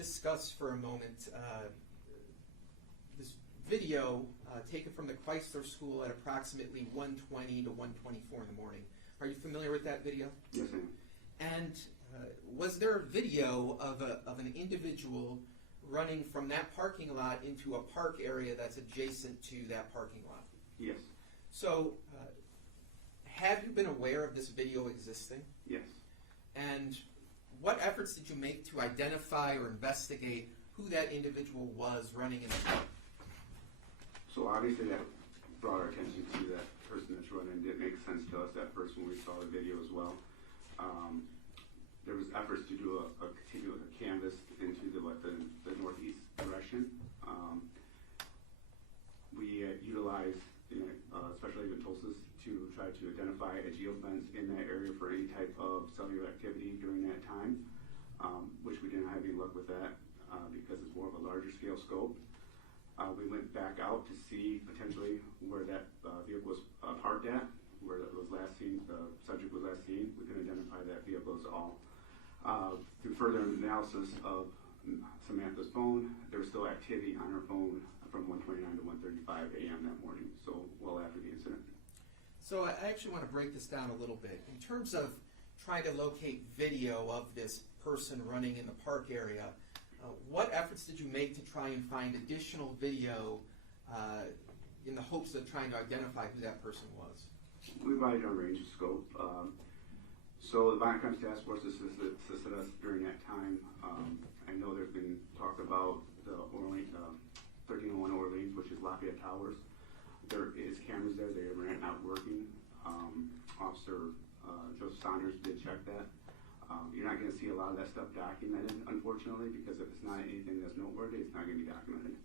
discuss for a moment this video taken from the Chrysler School at approximately 1:20 to 1:24 in the morning. Are you familiar with that video? Yes, I am. And was there a video of an individual running from that parking lot into a park area that's adjacent to that parking lot? Yes. So, have you been aware of this video existing? Yes. And what efforts did you make to identify or investigate who that individual was running in the park? So obviously that brought our attention to that person that's running. It makes sense to us at first when we saw the video as well. There was efforts to do a continuous canvas into the northeast direction. We utilized Special Agent Tulsis to try to identify a geofence in that area for any type of cellular activity during that time, which we didn't have any luck with that because it's more of a larger scale scope. We went back out to see potentially where that vehicle was parked at, where it was last seen, the subject was last seen. We couldn't identify that vehicle at all. Through further analysis of Samantha's phone, there was still activity on her phone from 1:29 to 1:35 a.m. that morning, so well after the incident. So I actually want to break this down a little bit. In terms of trying to locate video of this person running in the park area, what efforts did you make to try and find additional video in the hopes of trying to identify who that person was? We provided a range of scope. So the Violent Crimes Task Force assisted us during that time. I know there's been talk about the 1301 Orleans, which is Lafayette Towers. There is cameras there. They were not working. Officer Joseph Saunders did check that. You're not going to see a lot of that stuff documented, unfortunately, because if it's not anything that's noteworthy, it's not going to be documented.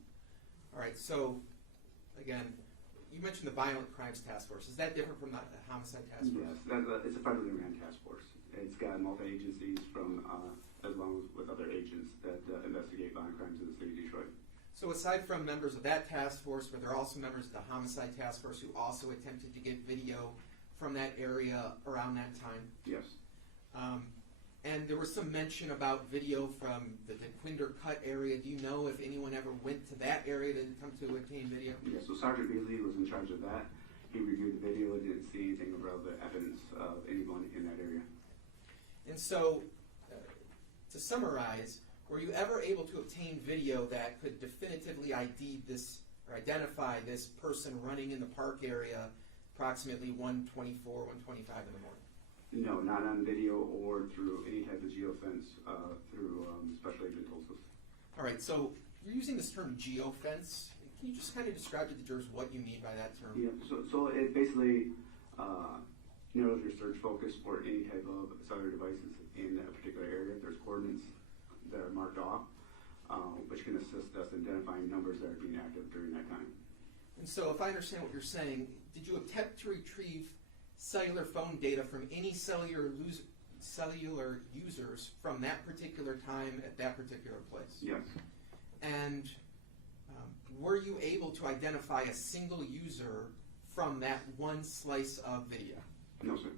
All right, so again, you mentioned the Violent Crimes Task Force. Is that different from the Homicide Task Force? Yes, it's a federally ran task force. It's got multi-agencies from, as well as with other agents that investigate violent crimes in the city of Detroit. So aside from members of that task force, were there also members of the Homicide Task Force who also attempted to get video from that area around that time? Yes. And there was some mention about video from the Quinder Cut area. Do you know if anyone ever went to that area to come to obtain video? Yes, so Sergeant Beasley was in charge of that. He reviewed the video and didn't see anything of relevant evidence of anyone in that area. And so, to summarize, were you ever able to obtain video that could definitively ID this or identify this person running in the park area approximately 1:24, 1:25 in the morning? No, not on video or through any type of geofence through Special Agent Tulsis. All right, so you're using this term geofence. Can you just kind of describe to the jurors what you mean by that term? Yeah, so it basically narrows your search focus for any type of cellular devices in a particular area. There's coordinates that are marked off, which can assist us in identifying numbers that are being active during that time. And so if I understand what you're saying, did you attempt to retrieve cellular phone data from any cellular users from that particular time at that particular place? Yes. And were you able to identify a single user from that one slice of video? No, sir.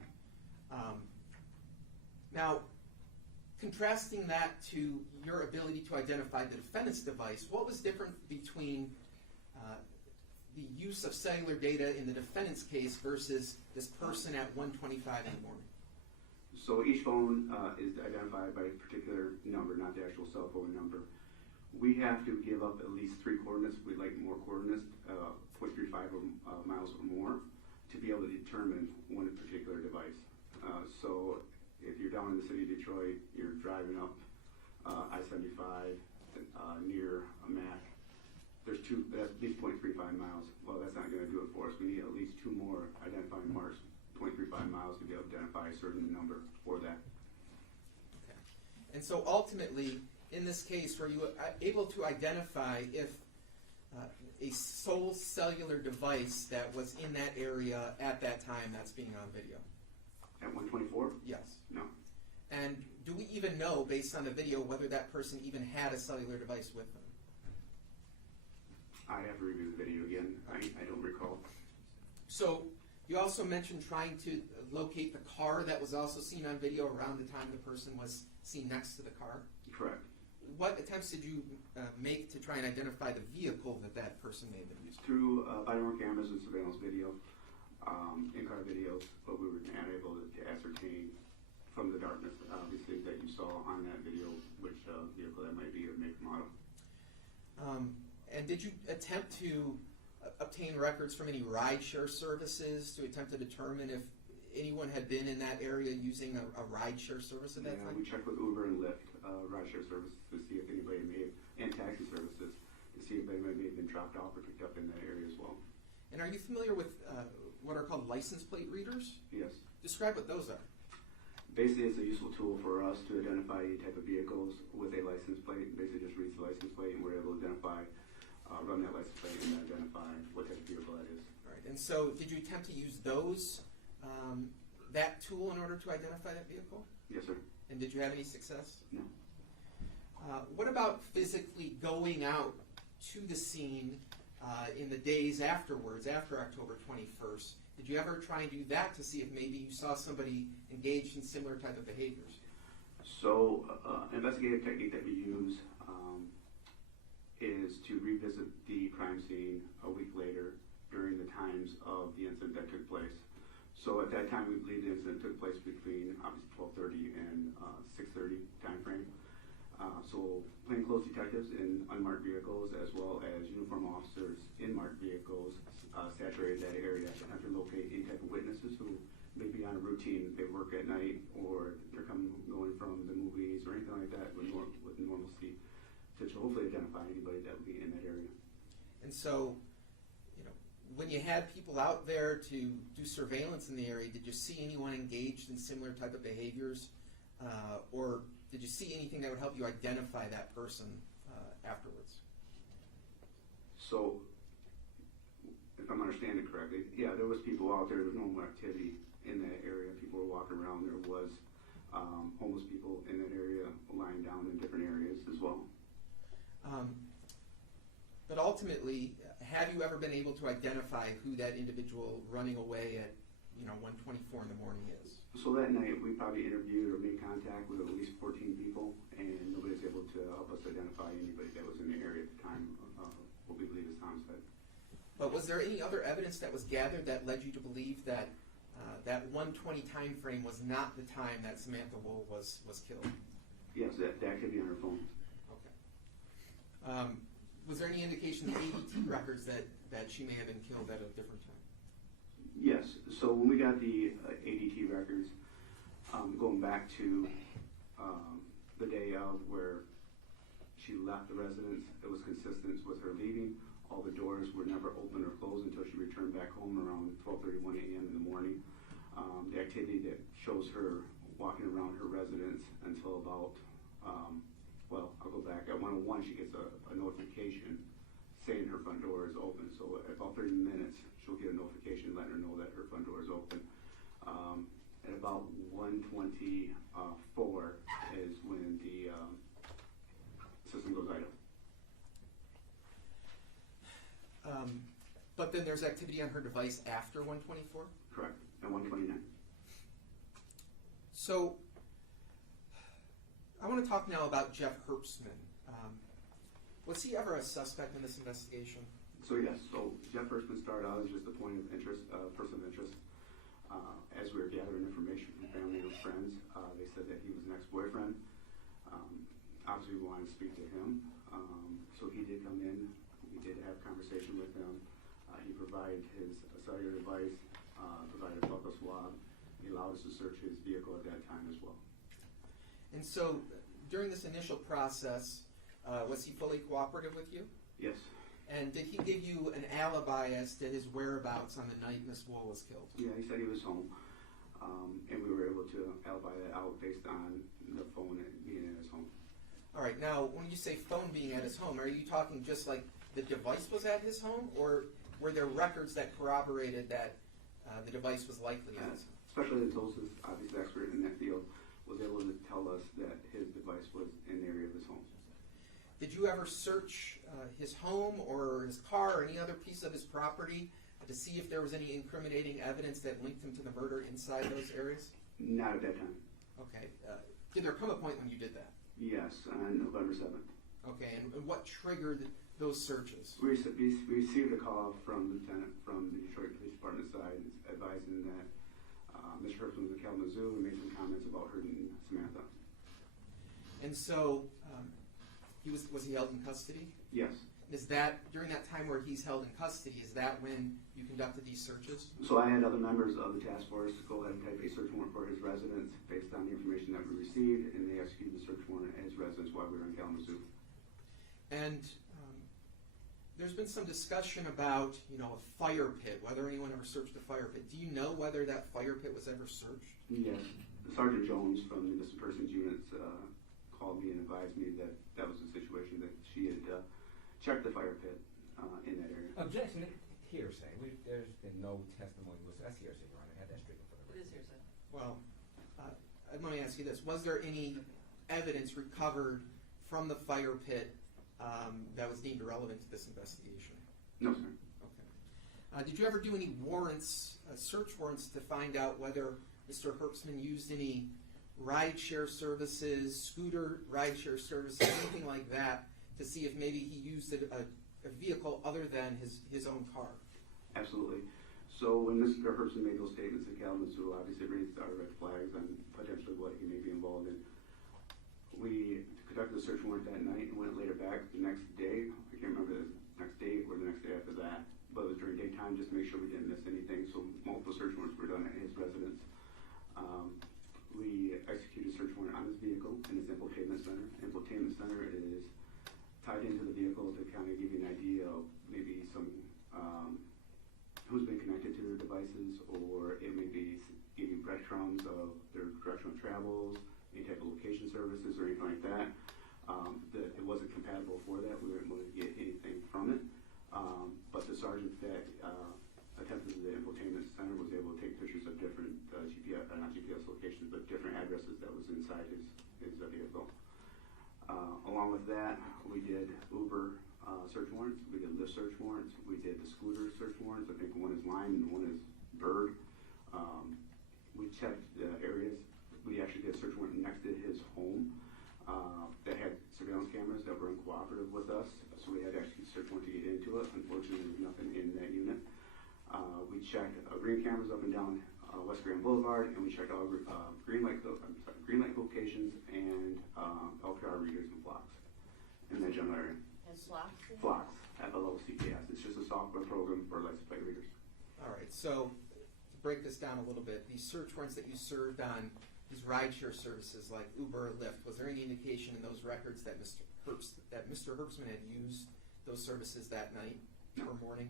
Now, contrasting that to your ability to identify the defendant's device, what was different between the use of cellular data in the defendant's case versus this person at 1:25 in the morning? So each phone is identified by a particular number, not the actual cell phone number. We have to give up at least 3 coordinates. We'd like more coordinates, 0.35 miles or more, to be able to determine one particular device. So if you're down in the city of Detroit, you're driving up I-75 near a Mac, there's that's at least 0.35 miles. Well, that's not going to do it for us. We need at least 2 more identifying marks, 0.35 miles, to be able to identify a certain number for that. Okay. And so ultimately, in this case, were you able to identify if a sole cellular device that was in that area at that time that's being on video? At 1:24? Yes. No. And do we even know, based on the video, whether that person even had a cellular device with them? I have to review the video again. I don't recall. So you also mentioned trying to locate the car that was also seen on video around the time the person was seen next to the car? Correct. what attempts did you make to try and identify the vehicle that that person may have been using? Through body-worn cameras and surveillance video, in-car videos, but we were unable to ascertain from the darkness, obviously, that you saw on that video which vehicle that might be or make model. And did you attempt to obtain records from any rideshare services to attempt to determine if anyone had been in that area using a rideshare service at that time? We checked with Uber and Lyft, rideshare services, to see if anybody may have, and taxi services, to see if anybody may have been dropped off or picked up in that area as well. And are you familiar with what are called license plate readers? Yes. Describe what those are. Basically, it's a useful tool for us to identify any type of vehicles with a license plate. Basically, just reads the license plate, and we're able to identify, run that license plate, and identify what type of vehicle that is. All right. And so, did you attempt to use those, that tool, in order to identify that vehicle? Yes, sir. And did you have any success? No. What about physically going out to the scene in the days afterwards, after October 21st? Did you ever try and do that to see if maybe you saw somebody engaged in similar type of behaviors? So, investigative technique that we use is to revisit the crime scene a week later during the times of the incident that took place. So at that time, we believe the incident took place between obviously 12:30 and 6:30 time frame. So plainclothes detectives in unmarked vehicles, as well as uniform officers in marked vehicles, saturated that area to have to locate any type of witnesses who may be on a routine. They work at night, or they're going from the movies or anything like that with normalcy, to hopefully identify anybody that would be in that area. And so, when you had people out there to do surveillance in the area, did you see anyone engaged in similar type of behaviors, or did you see anything that would help you identify that person afterwards? So, if I'm understanding correctly, yeah, there was people out there. There was normal activity in that area. People were walking around. There was homeless people in that area lying down in different areas as well. But ultimately, have you ever been able to identify who that individual running away at 1:24 in the morning is? So that night, we probably interviewed or made contact with at least 14 people, and nobody was able to help us identify anybody that was in the area at the time of what we believe is homicide. But was there any other evidence that was gathered that led you to believe that that 1:20 time frame was not the time that Samantha Woll was killed? Yes, that could be on her phone. Okay. Was there any indication in the ADT records that she may have been killed at a different time? Yes. So when we got the ADT records, going back to the day of where she left the residence, it was consistent with her leaving. All the doors were never open or closed until she returned back home around 12:31 a.m. in the morning. The activity that shows her walking around her residence until about, I'll go back. At 1:01, she gets a notification saying her front door is open. So at about 30 minutes, she'll get a notification letting her know that her front door is open. At about 1:24 is when the system goes idle. But then there's activity on her device after 1:24? Correct, at 1:29. So, I want to talk now about Jeff Herbstman. Was he ever a suspect in this investigation? So yes, Jeff Herbstman started out as just a point of interest, person of interest. As we were gathering information from family and friends, they said that he was an ex-boyfriend. Obviously, we wanted to speak to him, so he did come in. We did have a conversation with him. He provided his cellular device, provided a buccal swab. He allowed us to search his vehicle at that time as well. And so, during this initial process, was he fully cooperative with you? Yes. And did he give you an alibi as to his whereabouts on the night Miss Woll was killed? Yeah, he said he was home, and we were able to alibi that out based on the phone being in his home. All right, now, when you say phone being at his home, are you talking just like the device was at his home, or were there records that corroborated that the device was likely at his home? Especially the Tulsa's obviously expert in that field was able to tell us that his device was in the area of his home. Did you ever search his home or his car or any other piece of his property to see if there was any incriminating evidence that linked him to the murder inside those areas? Not at that time. Okay. Did there come a point when you did that? Yes, on November 7th. Okay, and what triggered those searches? We received a call from Lieutenant from the Detroit Police Department side advising that Mr. Herbstman was in Kalamazoo and made some comments about hurting Samantha. And so, was he held in custody? Yes. Is that, during that time where he's held in custody, is that when you conducted these searches? So I had other members of the task force go ahead and type a search warrant for his residence based on the information that we received, and they executed the search warrant at his residence while we were in Kalamazoo. And there's been some discussion about, a fire pit, whether anyone ever searched a fire pit. Do you know whether that fire pit was ever searched? Yes. Sergeant Jones from the missing persons units called me and advised me that that was the situation, that she had checked the fire pit in that area. Objection, hearsay. There's been no testimony. That's hearsay, Your Honor. I had that straight for the record. It is hearsay. Well, let me ask you this. Was there any evidence recovered from the fire pit that was deemed irrelevant to this investigation? No, sir. Okay. Did you ever do any warrants, search warrants, to find out whether Mr. Herbstman used any rideshare services, scooter rideshare services, anything like that, to see if maybe he used a vehicle other than his own car? Absolutely. So when Mr. Herbstman made those statements in Kalamazoo, obviously it raised our red flags on potentially what he may be involved in. We conducted a search warrant that night and went later back the next day. I can't remember the next day or the next day after that, but it was during daytime just to make sure we didn't miss anything. So multiple search warrants were done at his residence. We executed a search warrant on his vehicle in his infotainment center. Infotainment center is tied into the vehicle to kind of give you an idea of maybe some who's been connected to their devices, or it may be give you breadcrumbs of their directional travels, any type of location services or anything like that. That it wasn't compatible for that. We weren't able to get anything from it. But the sergeant that attempted the infotainment center was able to take pictures of different not GPS locations, but different addresses that was inside his vehicle. Along with that, we did Uber search warrants, we did Lyft search warrants, we did the scooter search warrants. I think one is Lime and one is Bird. We checked the areas. We actually did a search warrant next to his home that had surveillance cameras that were uncooperative with us, so we had to actually search warrant to get into it. Unfortunately, there was nothing in that unit. We checked green cameras up and down West Grand Boulevard, and we checked all green light locations and LPR readers and flocks in that general area. And flocks? Flocks, FLOCKS. It's just a software program for license plate readers. All right, so to break this down a little bit, these search warrants that you served on these rideshare services like Uber or Lyft, was there any indication in those records that Mr. Herbstman had used those services that night or morning?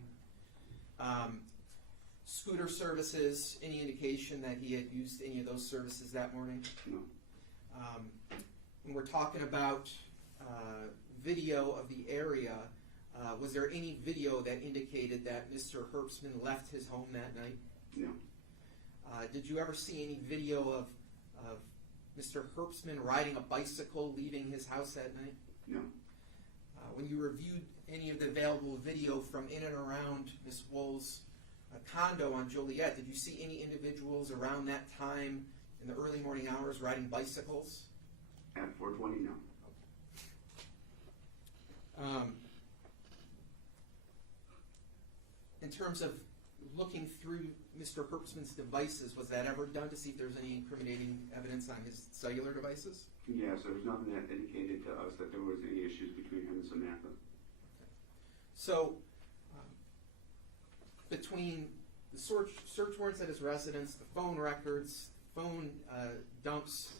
Scooter services, any indication that he had used any of those services that morning? No. When we're talking about video of the area, was there any video that indicated that Mr. Herbstman left his home that night? No. Did you ever see any video of Mr. Herbstman riding a bicycle leaving his house that night? No. When you reviewed any of the available video from in and around Ms. Woll's condo on Joliet, did you see any individuals around that time in the early morning hours riding bicycles? At 420, no. In terms of looking through Mr. Herbstman's devices, was that ever done to see if there's any incriminating evidence on his cellular devices? Yes, there was nothing that indicated to us that there was any issues between him and Samantha. Okay. So, between the search warrants at his residence, the phone records, phone dumps,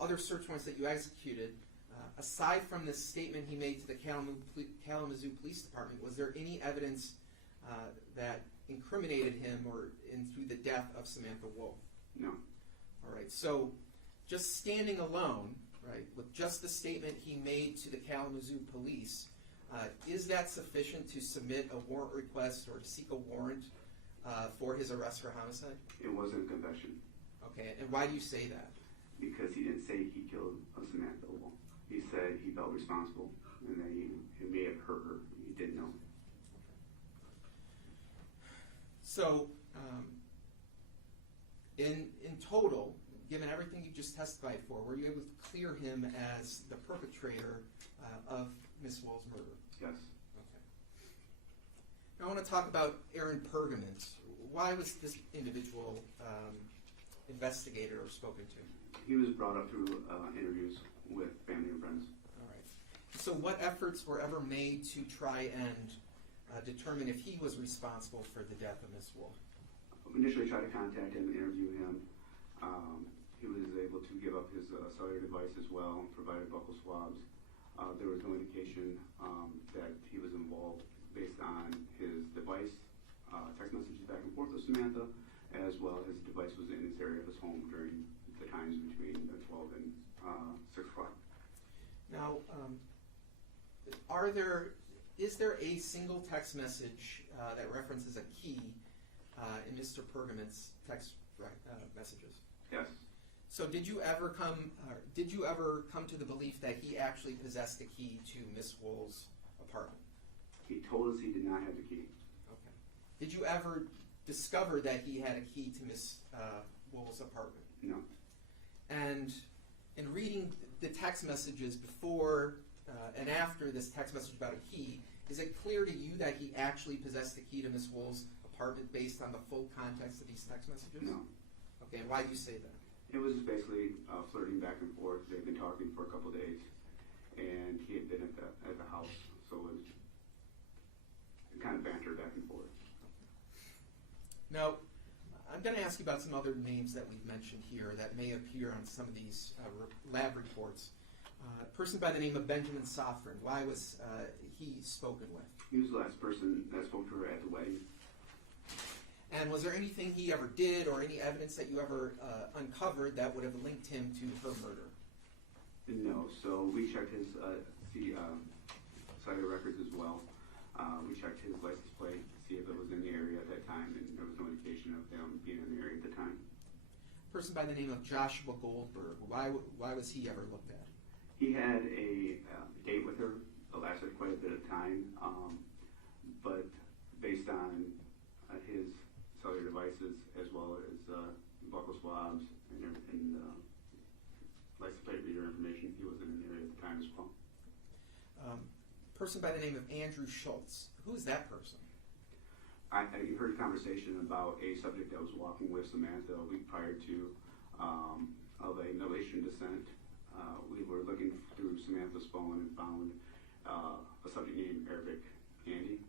other search warrants that you executed, aside from the statement he made to the Kalamazoo Police Department, was there any evidence that incriminated him or through the death of Samantha Woll? No. All right, so just standing alone, right, with just the statement he made to the Kalamazoo Police, is that sufficient to submit a warrant request or to seek a warrant for his arrest for homicide? It wasn't a confession. Okay, and why do you say that? Because he didn't say he killed Samantha Woll. He said he felt responsible and that he may have hurt her. He didn't know. So, in total, given everything you just testified for, were you able to clear him as the perpetrator of Miss Woll's murder? Yes. Okay. Now I want to talk about Aaron Pergament. Why was this individual investigated or spoken to? He was brought up through interviews with family and friends. All right. So what efforts were ever made to try and determine if he was responsible for the death of Miss Woll? Initially tried to contact him and interview him. He was able to give up his cellular device as well, provided buccal swabs. There was no indication that he was involved based on his device, text messages back and forth with Samantha, as well as his device was in this area of his home during the times between 12 and 6 o'clock. Now, is there a single text message that references a key in Mr. Pergament's text messages? Yes. So did you ever come to the belief that he actually possessed the key to Miss Woll's apartment? He told us he did not have the key. Okay. Did you ever discover that he had a key to Miss Woll's apartment? No. And in reading the text messages before and after this text message about a key, is it clear to you that he actually possessed the key to Miss Woll's apartment based on the full context of these text messages? No. Okay, and why do you say that? It was just basically flirting back and forth. They'd been talking for a couple days, and he had been at the house, so it was kind of banter back and forth. Now, I'm going to ask you about some other names that we've mentioned here that may appear on some of these lab reports. A person by the name of Benjamin Sofrin, why was he spoken with? He was the last person that spoke to her at the wedding. And was there anything he ever did or any evidence that you ever uncovered that would have linked him to her murder? No, so we checked his cellular records as well. We checked his license plate to see if it was in the area at that time, and there was no indication of him being in the area at the time. A person by the name of Joshua Goldberg, why was he ever looked at? He had a date with her that lasted quite a bit of time, but based on his cellular devices as well as buccal swabs and license plate reader information, he wasn't in the area at the time as well. Person by the name of Andrew Schultz, who is that person? I heard a conversation about a subject that was walking with Samantha a week prior to of a Middle Eastern descent. We were looking through Samantha's phone and found a subject named Arabic Andy,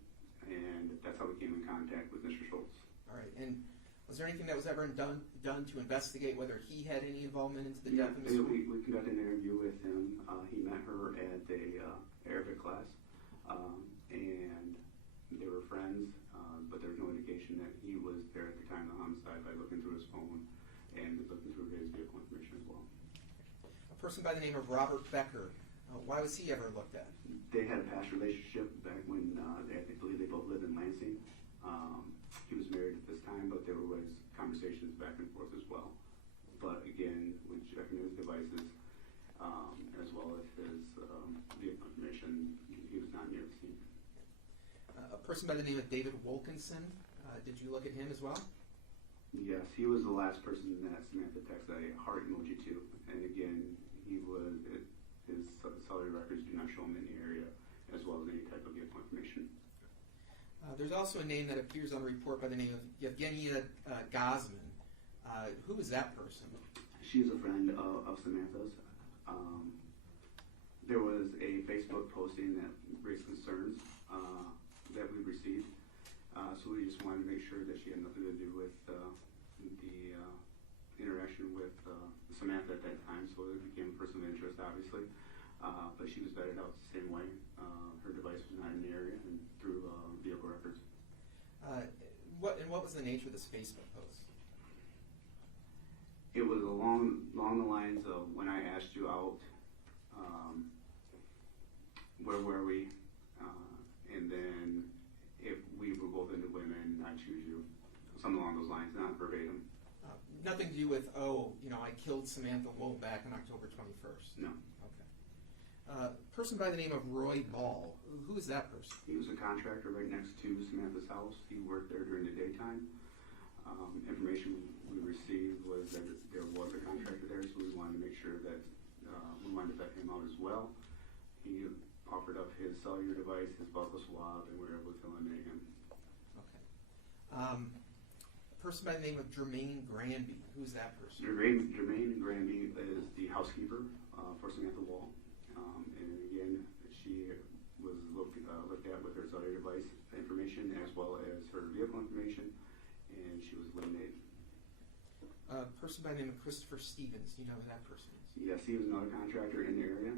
and that's how we came in contact with Mr. Schultz. All right, and was there anything that was ever done to investigate whether he had any involvement into the death of Miss Woll? We conducted an interview with him. He met her at the Arabic class, and they were friends, but there was no indication that he was there at the time of the homicide by looking through his phone and looking through his vehicle information as well. A person by the name of Robert Becker, why was he ever looked at? They had a past relationship back when I believe they both lived in Lansing. He was married at this time, but there was conversations back and forth as well. But again, when checking his devices, as well as his vehicle information, he was not near the scene. A person by the name of David Wilkinson, did you look at him as well? Yes, he was the last person that Samantha texted a heart emoji to, and again, his cellular records do not show him in the area, as well as any type of vehicle information. There's also a name that appears on the report by the name of Yevgenia Gazman. Who is that person? She's a friend of Samantha's. There was a Facebook posting that raised concerns that we received, so we just wanted to make sure that she had nothing to do with the interaction with Samantha at that time, so it became a person of interest, obviously. But she was vetted out the same way. Her device was not in the area and through vehicle records. What was the nature of this Facebook post? It was along the lines of when I asked you out, where were we? And then if we were both into women, I choose you. Something along those lines, not verbatim. Nothing to do with, I killed Samantha Woll back on October 21st. No. Okay. Person by the name of Roy Ball. Who is that person? He was a contractor right next to Samantha's house. He worked there during the daytime. Information we received was that there was a contractor there, so we wanted to make sure that we wanted to vet him out as well. He offered up his cellular device, his buccal swab, and we were able to eliminate him. Okay. A person by the name of Jermaine Granby. Who's that person? Jermaine Granby is the housekeeper for Samantha Woll. And again, she was looked at with her cellular device information as well as her vehicle information, and she was eliminated. A person by the name of Christopher Stevens. Do you know who that person is? Yes, he was another contractor in the area.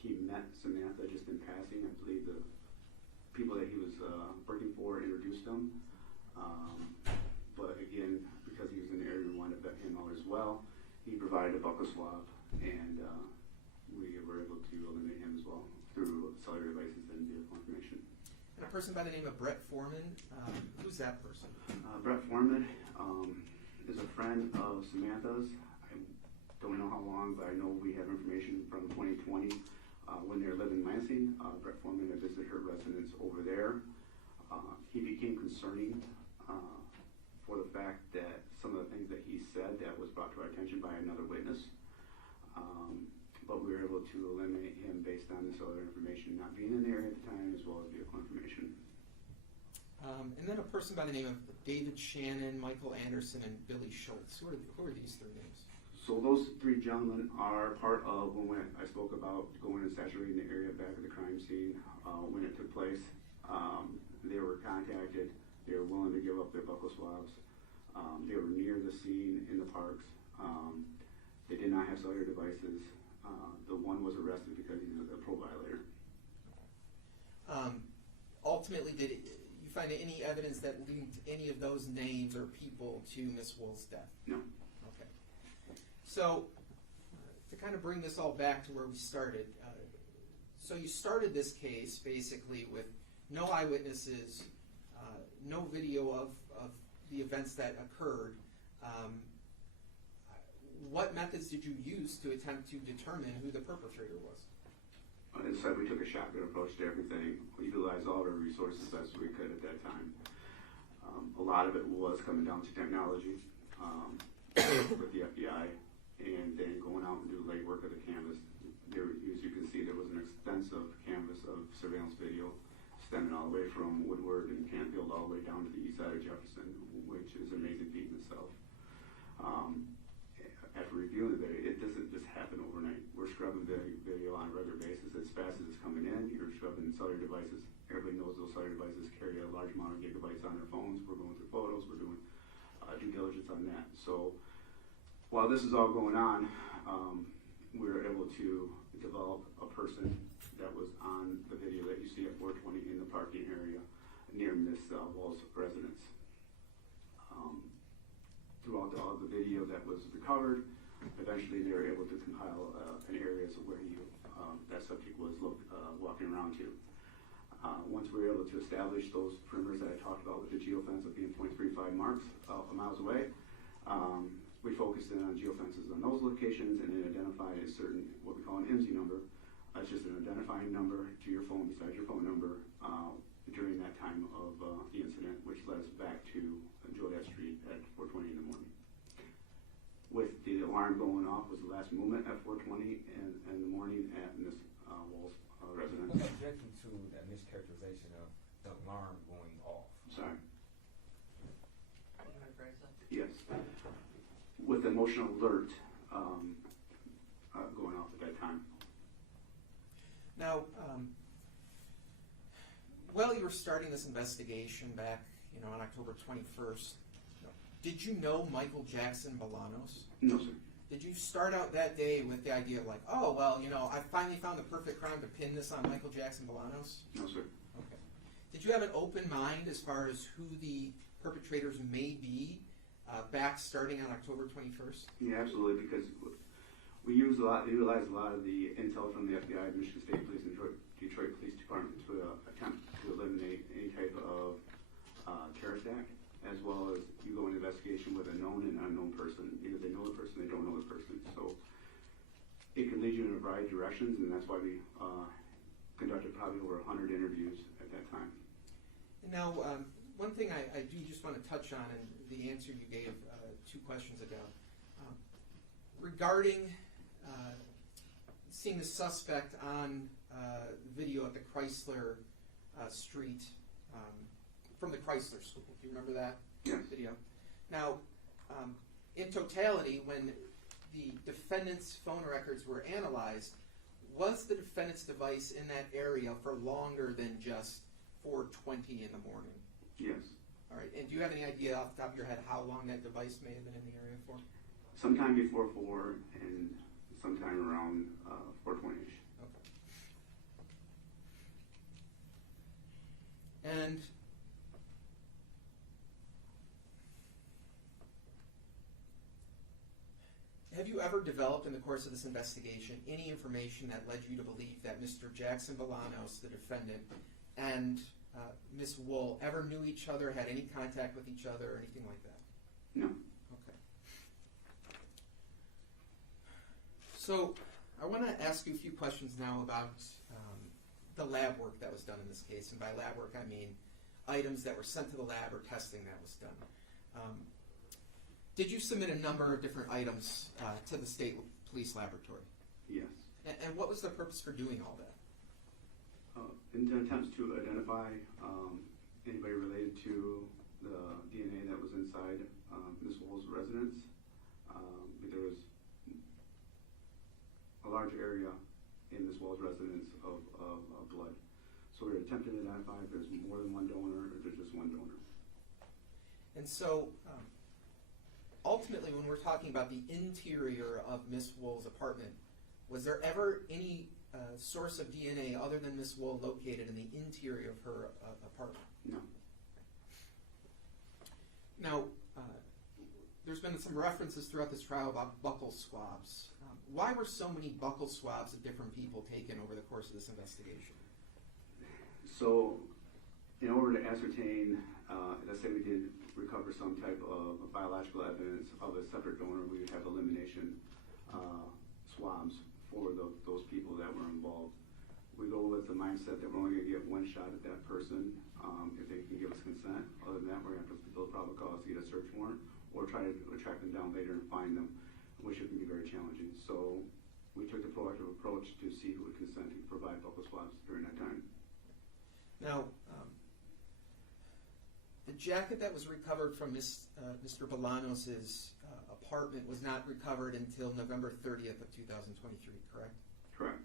He met Samantha just in passing. I believe the people that he was working for introduced him. But again, because he was in the area, we wanted to vet him out as well. He provided a buccal swab, and we were able to eliminate him as well through cellular devices and vehicle information. And a person by the name of Brett Foreman. Who's that person? Brett Foreman is a friend of Samantha's. I don't know how long, but I know we have information from 2020 when they were living in Lansing. Brett Foreman had visited her residence over there. He became concerning for the fact that some of the things that he said that was brought to our attention by another witness. But we were able to eliminate him based on this other information not being in the area at the time, as well as vehicle information. And then a person by the name of David Shannon, Michael Anderson, and Billy Schultz. Who are these three names? So those three gentlemen are part of when I spoke about going and saturating the area back at the crime scene when it took place. They were contacted. They were willing to give up their buccal swabs. They were near the scene in the parks. They did not have cellular devices. The one was arrested because he's a pro violator. Ultimately, did you find any evidence that linked any of those names or people to Miss Woll's death? No. Okay. So, to kind of bring this all back to where we started, so you started this case basically with no eyewitnesses, no video of the events that occurred. What methods did you use to attempt to determine who the perpetrator was? Instead, we took a shotgun approach to everything. We utilized all our resources as we could at that time. A lot of it was coming down to technology with the FBI, and then going out and do legwork of the canvas. There, as you can see, there was an extensive canvas of surveillance video stemming all the way from Woodward and Canfield all the way down to the east side of Jefferson, which is an amazing feat in itself. After reviewing the video, it doesn't just happen overnight. We're scrubbing video on a regular basis. As fast as it's coming in, you're scrubbing cellular devices. Everybody knows those cellular devices carry a large amount of gigabytes on their phones. We're going through photos. We're doing due diligence on that. So while this is all going on, we were able to develop a person that was on the video that you see at 420 in the parking area near Miss Woll's residence. Throughout all the video that was recovered, eventually they were able to compile an area where that subject was walking around to. Once we were able to establish those perimeters that I talked about with the geofence of being 0.35 miles away, we focused in on geofences on those locations and then identified a certain, what we call an IMSI number. It's just an identifying number to your phone besides your phone number during that time of the incident, which led us back to Joliet Street at 4:20 in the morning. With the alarm going off was the last movement at 4:20 in the morning at Miss Woll's residence. What's objecting to that mischaracterization of the alarm going off? Sorry. You want to phrase that? Yes. With emotional alert going off at that time. Now, while you were starting this investigation back, on October 21st, did you know Michael Jackson-Bolanos? No, sir. Did you start out that day with the idea of like, oh, well, I finally found the perfect crime to pin this on Michael Jackson-Bolanos? No, sir. Okay. Did you have an open mind as far as who the perpetrators may be back starting on October 21st? Yeah, absolutely, because we utilize a lot of the intel from the FBI, Michigan State Police, and Detroit Police Department to attempt to eliminate any type of terrorist act, as well as you go into investigation with a known and unknown person. Either they know the person, they don't know the person. So it can lead you in a variety of directions, and that's why we conducted probably over 100 interviews at that time. And now, one thing I do just want to touch on, and the answer you gave 2 questions ago, regarding seeing the suspect on video at the Chrysler Street, from the Chrysler School. Do you remember that Yes. video? Now, in totality, when the defendant's phone records were analyzed, was the defendant's device in that area for longer than just 4:20 in the morning? Yes. All right, and do you have any idea off the top of your head how long that device may have been in the area for? Sometime before 4 and sometime around 4:20ish. Okay. And have you ever developed in the course of this investigation any information that led you to believe that Mr. Jackson-Bolanos, the defendant, and Ms. Woll ever knew each other, had any contact with each other, or anything like that? No. Okay. So I want to ask you a few questions now about the lab work that was done in this case. And by lab work, I mean items that were sent to the lab or testing that was done. Did you submit a number of different items to the state police laboratory? Yes. And what was the purpose for doing all that? In the attempts to identify anybody related to the DNA that was inside Ms. Woll's residence, there was a large area in Ms. Woll's residence of blood. So we were attempting to identify if there's more than one donor or if there's just one donor. And so ultimately, when we're talking about the interior of Ms. Woll's apartment, was there ever any source of DNA other than Ms. Woll located in the interior of her apartment? No. Now, there's been some references throughout this trial about buccal swabs. Why were so many buccal swabs of different people taken over the course of this investigation? So, in order to ascertain, let's say we did recover some type of biological evidence of a separate donor, we would have elimination swabs for those people that were involved. We go with the mindset that we're only going to get one shot at that person if they can give us consent. Other than that, we're going to have to build probable cause to get a search warrant or try to track them down later and find them, which can be very challenging. So we took the proactive approach to see who would consent to provide buccal swabs during that time. Now, the jacket that was recovered from Mr. Bolanos' apartment was not recovered until November 30th of 2023, correct? Correct.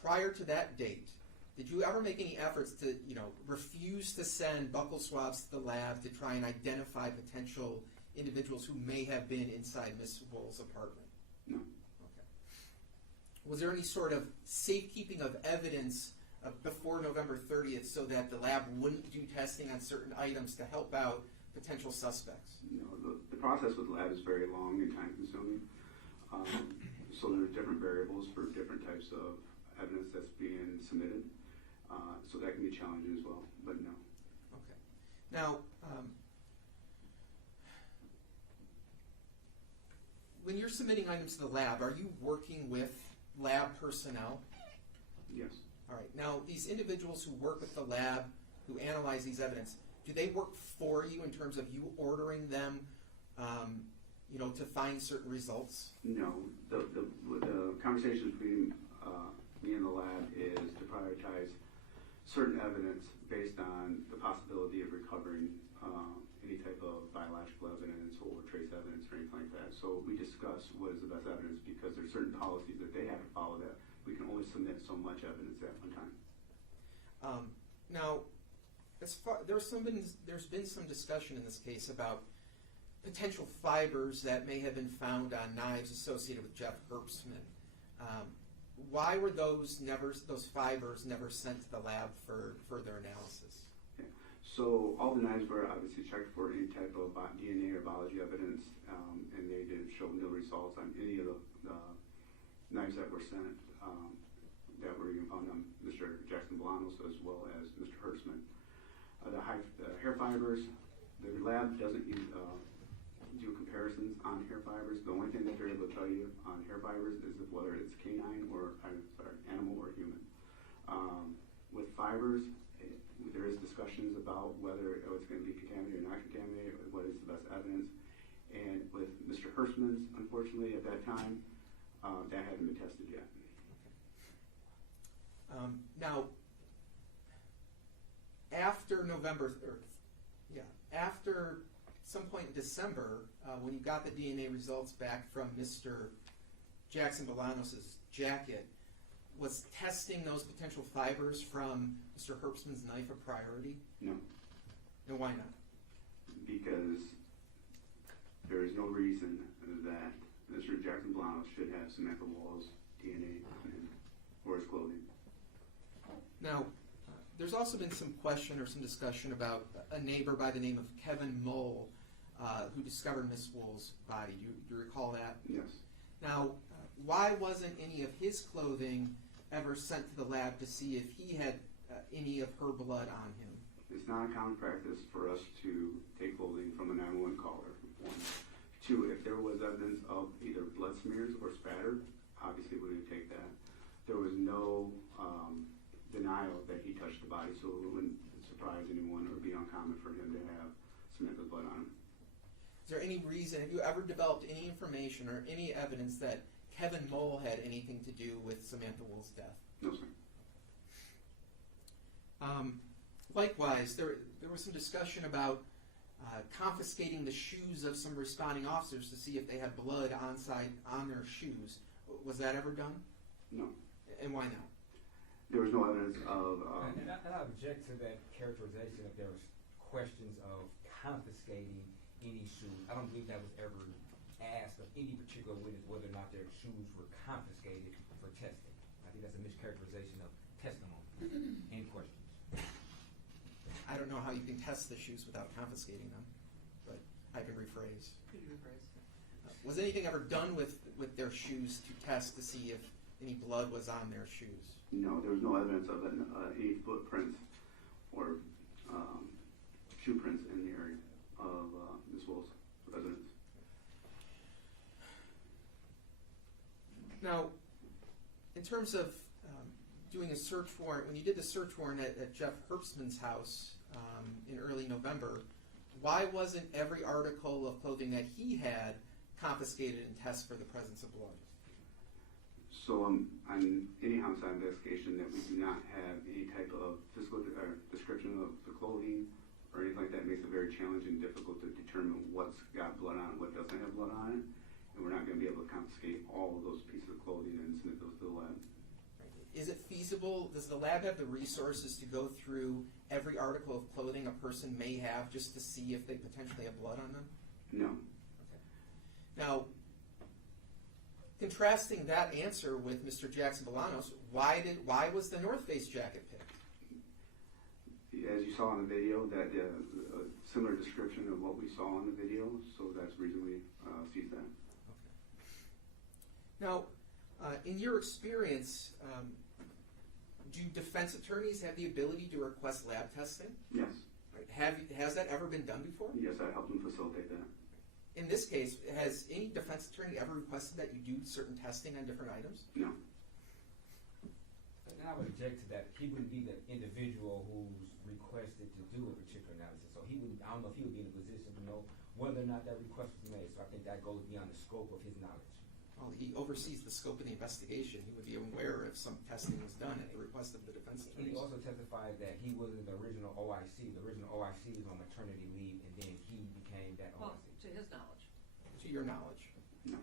Prior to that date, did you ever make any efforts to, refuse to send buccal swabs to the lab to try and identify potential individuals who may have been inside Ms. Woll's apartment? No. Okay. Was there any sort of safekeeping of evidence before November 30th so that the lab wouldn't do testing on certain items to help out potential suspects? No, the process with the lab is very long and time consuming. So there are different variables for different types of evidence that's being submitted. So that can be challenging as well, but no. Okay. Now, when you're submitting items to the lab, are you working with lab personnel? Yes. All right. Now, these individuals who work with the lab, who analyze these evidence, do they work for you in terms of you ordering them, to find certain results? No. The conversation between me and the lab is to prioritize certain evidence based on the possibility of recovering any type of biological evidence or trace evidence or anything like that. So we discuss what is the best evidence because there's certain policies that they have to follow that we can only submit so much evidence at one time. Now, there's been some discussion in this case about potential fibers that may have been found on knives associated with Jeff Herbstman. Why were those fibers never sent to the lab for further analysis? Okay. So all the knives were obviously checked for any type of DNA or biology evidence, and they did show no results on any of the knives that were sent that were even found on Mr. Jackson-Bolanos as well as Mr. Herbstman. The hair fibers, the lab doesn't do comparisons on hair fibers. The only thing that they're able to tell you on hair fibers is whether it's canine or animal or human. With fibers, there is discussions about whether it's going to be contaminated or not contaminated, what is the best evidence. And with Mr. Herbstman's, unfortunately, at that time, That hasn't been tested yet. Now, after after some point in December, when you got the DNA results back from Mr. Jackson-Bolanos' jacket, was testing those potential fibers from Mr. Herbstman's knife a priority? No, And why not? because there is no reason that Mr. Jackson-Bolanos should have Samantha Woll's DNA or his clothing. Now, there's also been some question or some discussion about a neighbor by the name of Kevin Moll who discovered Miss Woll's body. Do you recall that? Yes. Now, why wasn't any of his clothing ever sent to the lab to see if he had any of her blood on him? It's not a common practice for us to take clothing from a 911 caller. One. Two, if there was evidence of either blood smears or spatter, obviously we would take that. There was no denial that he touched the body, so it wouldn't surprise anyone or be uncommon for him to have Samantha's blood on him. Is there any reason, have you ever developed any information or any evidence that Kevin Moll had anything to do with Samantha Woll's death? No, sir. Likewise, there was some discussion about confiscating the shoes of some responding officers to see if they had blood on their shoes. Was that ever done? No. And why not? There was no evidence of. And I object to that characterization if there was questions of confiscating any shoes. I don't believe that was ever asked of any particular witness whether or not their shoes were confiscated for testing. I think that's a mischaracterization of testimony and questions. I don't know how you can test the shoes without confiscating them, but I can rephrase. Could you rephrase? Was anything ever done with their shoes to test to see if any blood was on their shoes? No, there was no evidence of any footprints or shoe prints in the area of Ms. Woll's residence. Now, in terms of doing a search warrant, when you did the search warrant at Jeff Herbstman's house in early November, why wasn't every article of clothing that he had confiscated and tested for the presence of blood? So on any homicide investigation that we do not have any type of physical description of the clothing or anything like that makes it very challenging and difficult to determine what's got blood on it, what doesn't have blood on it. And we're not going to be able to confiscate all of those pieces of clothing and submit those to the lab. Is it feasible, does the lab have the resources to go through every article of clothing a person may have just to see if they potentially have blood on them? No. Okay. Now, contrasting that answer with Mr. Jackson-Bolanos, why was the North Face jacket picked? As you saw in the video, that a similar description of what we saw in the video, so that's the reason we seized that. Okay. Now, in your experience, do defense attorneys have the ability to request lab testing? Yes. Right. Has that ever been done before? Yes, I helped them facilitate that. In this case, has any defense attorney ever requested that you do certain testing on different items? No. And I would object to that. He wouldn't be the individual who's requested to do a particular analysis. So he wouldn't, I don't know if he would be in a position to know whether or not that request was made. So I think that goes beyond the scope of his knowledge. Well, he oversees the scope of the investigation. He would be aware if some testing was done at the request of the defense He attorneys. also testified that he wasn't the original OIC. The original OIC is on maternity leave, and then he became that Well, OIC. to his knowledge. To your knowledge. No.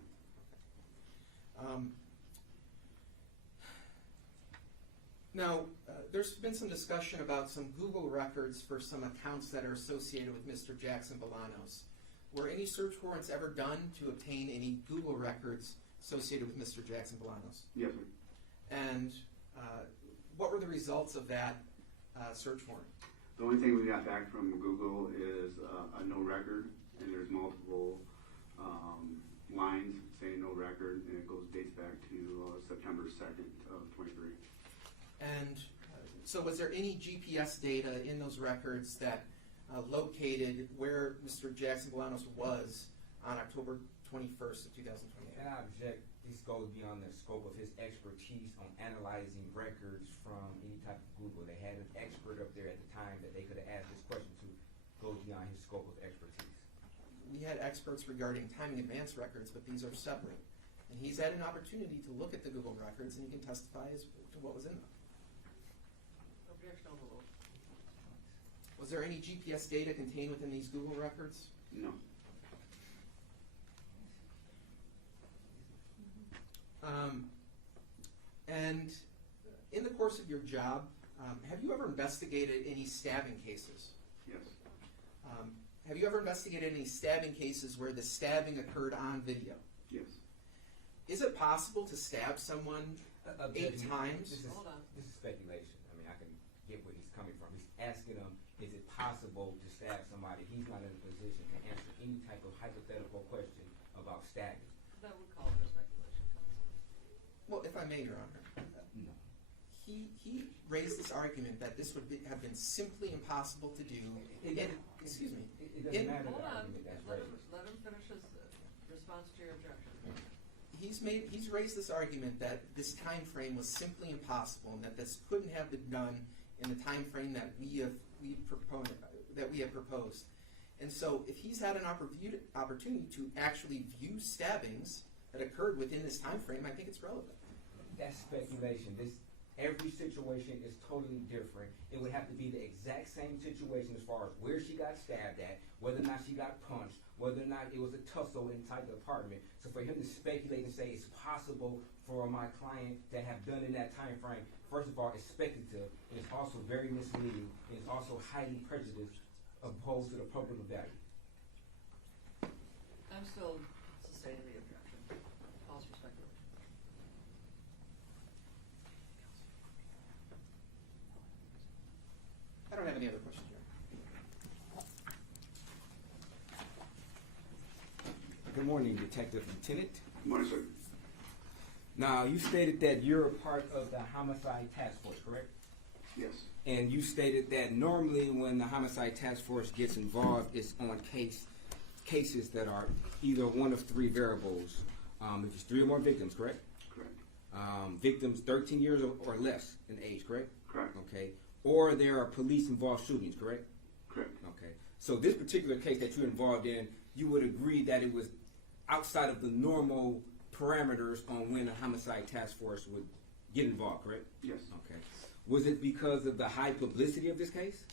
Now, there's been some discussion about some Google records for some accounts that are associated with Mr. Jackson-Bolanos. Were any search warrants ever done to obtain any Google records associated with Mr. Jackson-Bolanos? Yes, sir. And what were the results of that search warrant? The only thing we got back from Google is a no record, and there's multiple lines saying no record, and it dates back to September 2nd of 23. And so was there any GPS data in those records that located where Mr. Jackson-Bolanos was on October 21st of 2028? And I object, this goes beyond the scope of his expertise on analyzing records from any type of Google. They had an expert up there at the time that they could have asked this question to, goes beyond his scope of expertise. We had experts regarding timing advance records, but these are separate. And he's had an opportunity to look at the Google records, and he can testify as to what was in them. Objection overruled. Was there any GPS data contained within these Google records? No. And in the course of your job, have you ever investigated any stabbing cases? Yes. Have you ever investigated any stabbing cases where the stabbing occurred on video? Yes. Is it possible to stab someone 8 times? Hold on. This is speculation. I mean, I can get where he's coming from. He's asking him, is it possible to stab somebody? He's not in a position to answer any type of hypothetical question about stabbing. That would call for speculation, counsel. Well, if I may, Your Honor, No. he raised this argument that this would have been simply impossible to do. Excuse me. It doesn't In- matter Hold the on. argument that's Let raised. him finish his response to your objection. He's raised this argument that this time frame was simply impossible, and that this couldn't have been done in the time frame that we have proposed. And so, if he's had an opportunity to actually view stabbings that occurred within this time frame, I think it's relevant. That's speculation. Every situation is totally different. It would have to be the exact same situation as far as where she got stabbed at, whether or not she got punched, whether or not it was a tussle inside the apartment. So for him to speculate and say it's possible for my client to have done in that time frame, first of all, it's speculative, and it's also very misleading, and it's also highly prejudiced opposed to the public value. I'm still sustaining the objection. Calls for speculation. I don't have any other questions, Your Honor. Good morning, Detective Lieutenant. Good morning, sir. Now, you stated that you're a part of the Homicide Task Force, correct? Yes. And you stated that normally when the Homicide Task Force gets involved, it's on cases that are either one of 3 variables. If it's 3 or more victims, correct? Correct. Victims 13 years or less in age, correct? Correct. Okay. Or there are police-involved shootings, correct? Correct. Okay. So this particular case that you're involved in, you would agree that it was outside of the normal parameters on when a Homicide Task Force would get involved, correct? Yes. Okay. Was it because of the high publicity of this case?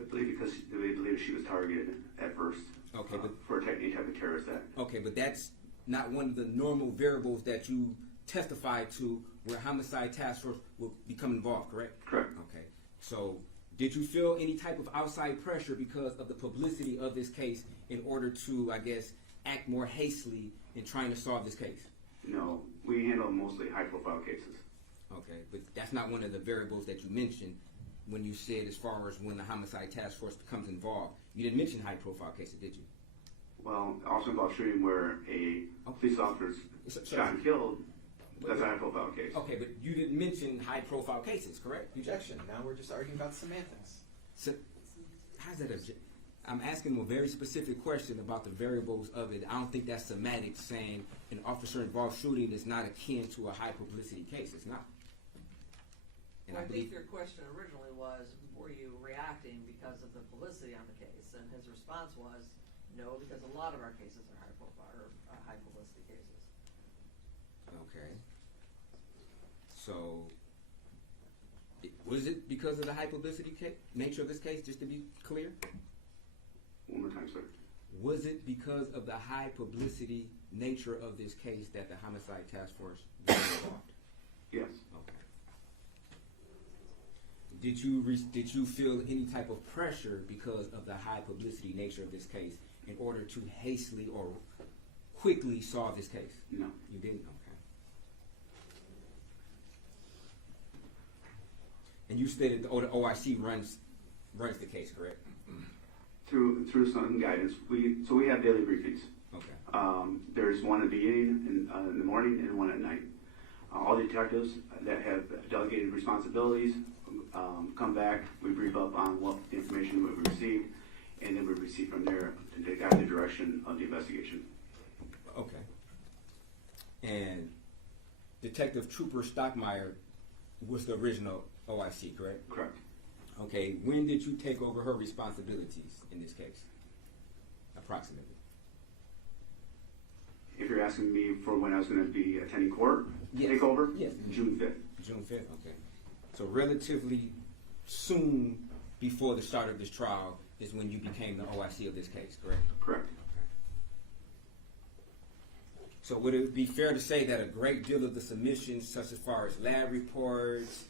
I believe because they believe she was targeted at first. Okay, but for any type of terrorist act. okay, but that's not one of the normal variables that you testify to where Homicide Task Force will become involved, correct? Correct. Okay. So did you feel any type of outside pressure because of the publicity of this case in order to, I guess, act more hastily in trying to solve this case? No, we handle mostly high-profile cases. Okay, but that's not one of the variables that you mentioned when you said as far as when the Homicide Task Force becomes involved. You didn't mention high-profile cases, did you? Well, also involved shooting where a police officer shot and killed. That's a high-profile case. Okay, but you didn't mention high-profile cases, correct? Objection. Now we're just arguing about semantics. So, how's that object? I'm asking him a very specific question about the variables of it. I don't think that's semantics saying an officer-involved shooting is not akin to a high-publicity case. It's not. And I I believe think your question originally was, were you reacting because of the publicity on the case? And his response was, no, because a lot of our cases are high profile or high publicity cases. okay. So, was it because of the high publicity nature of this case? Just to be clear, One more time, sir. was it because of the high publicity nature of this case that the Homicide Task Force was involved? Yes. Okay. Did you feel any type of pressure because of the high publicity nature of this case in order to hastily or quickly solve this case? No. You didn't? Okay. And you stated the OIC runs the case, correct? Through some guidance, we have daily briefings. Okay. There's one at the beginning in the morning and one at night. All the detectives that have delegated responsibilities come back. We brief up on what information we've received, and then we proceed from there to guide the direction of the investigation. Okay. And Detective Trooper Stockmeyer was the original OIC, correct? Correct. Okay. When did you take over her responsibilities in this case? Approximately. If you're asking me for when I was going to be attending court, Yes. takeover, Yes. June 5th. June 5th, okay. So relatively soon before the start of this trial is when you became the OIC of this case, correct? Correct. So would it be fair to say that a great deal of the submissions, such as far as lab reports,